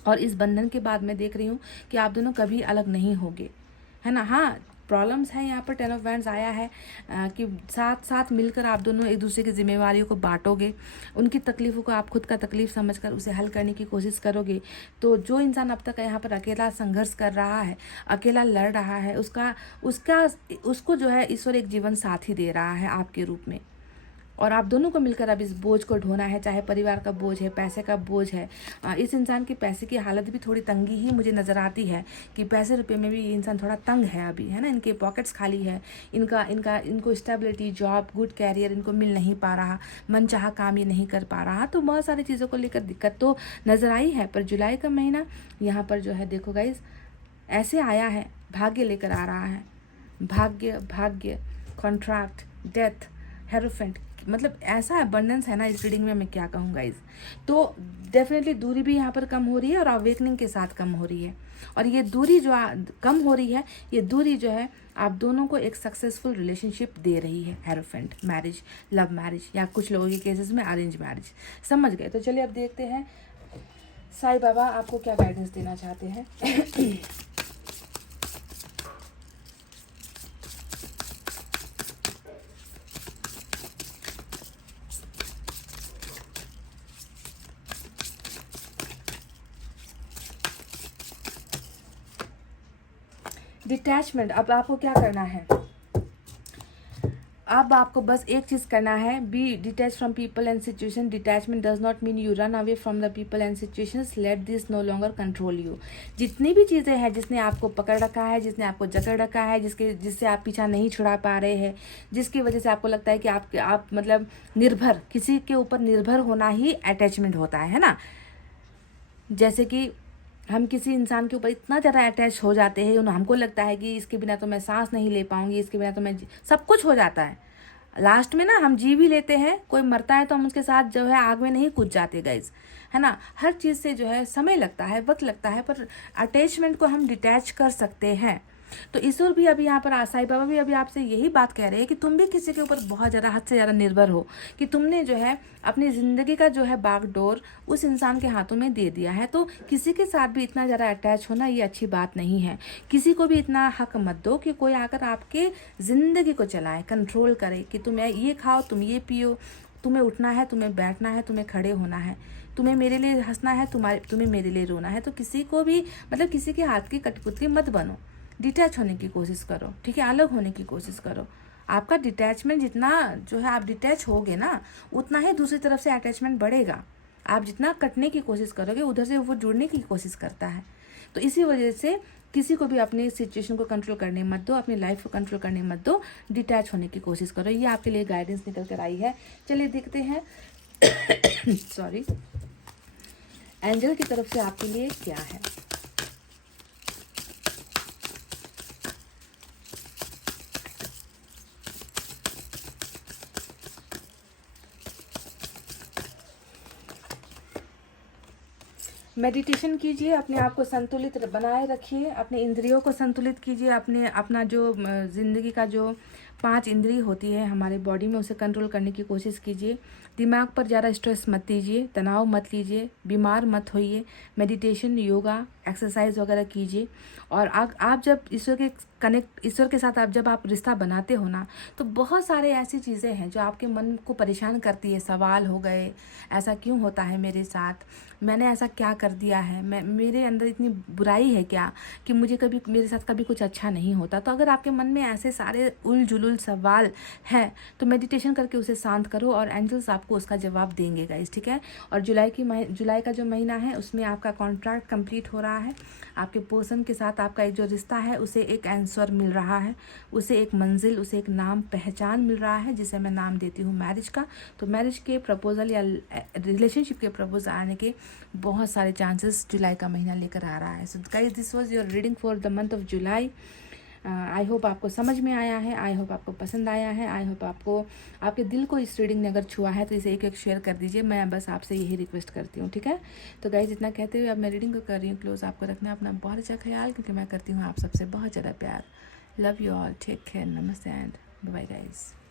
और इस बंधन के बाद मैं देख रही हूँ कि आप दोनों कभी अलग नहीं होगे, है ना। हाँ, प्रॉब्लम्स हैं यहाँ पर, 10 ऑफ वैंड्स आया है कि साथ साथ मिलकर आप दोनों एक दूसरे की जिम्मेवारियों को बांटोगे, उनकी तकलीफ़ों को आप खुद का तकलीफ़ समझकर उसे हल करने की कोशिश करोगे। तो जो इंसान अब तक यहाँ पर अकेला संघर्ष कर रहा है, अकेला लड़ रहा है, उसको जो है ईश्वर एक जीवन साथी दे रहा है आपके रूप में। और आप दोनों को मिलकर अब इस बोझ को ढोना है, चाहे परिवार का बोझ है, पैसे का बोझ है। इस इंसान की पैसे की हालत भी थोड़ी तंगी ही मुझे नज़र आती है कि पैसे रुपए में भी ये इंसान थोड़ा तंग है अभी, है ना। इनके पॉकेट्स खाली है, इनको स्टेबिलिटी, जॉब, गुड कैरियर इनको मिल नहीं पा रहा, मनचाहा काम ये नहीं कर पा रहा। तो बहुत सारी चीज़ों को लेकर दिक्कत तो नज़र आई है। पर जुलाई का महीना यहाँ पर जो है देखो गाइज ऐसे आया है, भाग्य लेकर आ रहा है, भाग्य, कॉन्ट्रैक्ट, डेथ, हेरोफेंट, मतलब ऐसा अबंडेंस है ना इस रीडिंग में, मैं क्या कहूँ गाइज। तो डेफिनेटली दूरी भी यहाँ पर कम हो रही है और अवेकनिंग के साथ कम हो रही है। और ये दूरी जो कम हो रही है, ये दूरी जो है आप दोनों को एक सक्सेसफुल रिलेशनशिप दे रही है। हेरोफेंट, मैरिज, लव मैरिज, या कुछ लोगों के केसेस में अरेंज मैरिज। समझ गए? तो चलिए अब देखते हैं साईं बाबा आपको क्या गाइडेंस देना चाहते हैं। डिटैचमेंट, अब आपको क्या करना है, अब आपको बस एक चीज़ करना है, be detach from people and situation. Detachment does not mean you run away from the people and situations, let this no longer control you. जितनी भी चीज़ें हैं जिसने आपको पकड़ रखा है, जिसने आपको जकड़ रखा है, जिससे आप पीछा नहीं छुड़ा पा रहे हैं, जिसकी वजह से आपको लगता है कि आप मतलब निर्भर, किसी के ऊपर निर्भर होना ही अटैचमेंट होता है ना। जैसे कि हम किसी इंसान के ऊपर इतना ज़्यादा अटैच हो जाते हैं, हमको लगता है कि इसके बिना तो मैं सांस नहीं ले पाऊंगी, इसके बिना तो मैं सब कुछ हो जाता है। लास्ट में ना हम जी भी लेते हैं, कोई मरता है तो हम उसके साथ जो है आग में नहीं कूद जाते गाइज, है ना। हर चीज़ से जो है समय लगता है, वक्त लगता है, पर अटैचमेंट को हम डिटैच कर सकते हैं। तो ईश्वर भी अभी यहाँ पर, साईं बाबा भी अभी आपसे यही बात कह रहे हैं कि तुम भी किसी के ऊपर बहुत ज़्यादा, हद से ज़्यादा निर्भर हो, कि तुमने जो है अपनी ज़िंदगी का जो है बागडोर उस इंसान के हाथों में दे दिया है। तो किसी के साथ भी इतना ज़्यादा अटैच होना ये अच्छी बात नहीं है। किसी को भी इतना हक मत दो कि कोई आकर आपके ज़िंदगी को चलाए, कंट्रोल करे, कि तुम ये खाओ, तुम ये पियो, तुम्हें उठना है, तुम्हें बैठना है, तुम्हें खड़े होना है, तुम्हें मेरे लिए हंसना है, तुम्हें मेरे लिए रोना है। तो किसी को भी मतलब किसी के हाथ की कठपुतली मत बनो, डिटैच होने की कोशिश करो, ठीक है, अलग होने की कोशिश करो। आपका डिटैचमेंट जितना जो है आप डिटैच होगे ना, उतना ही दूसरी तरफ से अटैचमेंट बढ़ेगा। आप जितना कटने की कोशिश करोगे, उधर से वो जुड़ने की कोशिश करता है। तो इसी वजह से किसी को भी अपनी सिचुएशन को कंट्रोल करने मत दो, अपनी लाइफ को कंट्रोल करने मत दो, डिटैच होने की कोशिश करो। ये आपके लिए गाइडेंस निकल कर आई है। चलिए देखते हैं सॉरी, एंजल की तरफ से आपके लिए क्या है। मेडिटेशन कीजिए, अपने आप को संतुलित बनाए रखिए, अपने इंद्रियों को संतुलित कीजिए, अपना जो ज़िंदगी का जो 5 इंद्रिय होती है हमारे बॉडी में, उसे कंट्रोल करने की कोशिश कीजिए। दिमाग पर ज़्यादा स्ट्रेस मत दीजिए, तनाव मत लीजिए, बीमार मत होइए। मेडिटेशन, योगा, एक्सरसाइज वगैरह कीजिए। और आप जब ईश्वर के साथ जब आप रिश्ता बनाते हो ना, तो बहुत सारे ऐसी चीज़ें हैं जो आपके मन को परेशान करती है। सवाल हो गए, ऐसा क्यों होता है मेरे साथ, मैंने ऐसा क्या कर दिया है, मेरे अंदर इतनी बुराई है क्या कि मेरे साथ कभी कुछ अच्छा नहीं होता। तो अगर आपके मन में ऐसे सारे उलझुल सवाल हैं, तो मेडिटेशन करके उसे शांत करो और एंजल्स आपको उसका जवाब देंगे गाइस, ठीक है। और जुलाई का जो महीना है, उसमें आपका कॉन्ट्रैक्ट कंप्लीट हो रहा है। आपके पर्सन के साथ आपका एक जो रिश्ता है, उसे एक आंसर मिल रहा है, उसे एक मंजिल, उसे एक नाम, पहचान मिल रहा है, जिसे मैं नाम देती हूँ मैरिज का। तो मैरिज के प्रपोजल या रिलेशनशिप के प्रपोजल आने के बहुत सारे चांसेस जुलाई का महीना लेकर आ रहा है। So guys, this was your reading for the month of July. I hope आपको समझ में आया है, आई होप आपको पसंद आया है, आई होप आपके दिल को इस रीडिंग ने अगर छुआ है तो इसे एक शेयर कर दीजिए। मैं बस आपसे यही रिक्वेस्ट करती हूँ, ठीक है। तो गाइस, इतना कहते हुए अब मैं रीडिंग को कर रही हूँ क्लोज। आपको रखना अपना बहुत अच्छा ख्याल, क्योंकि मैं करती हूँ आप सबसे बहुत ज़्यादा प्यार। Love you all, take care, नमस्ते एंड बाय गाइस।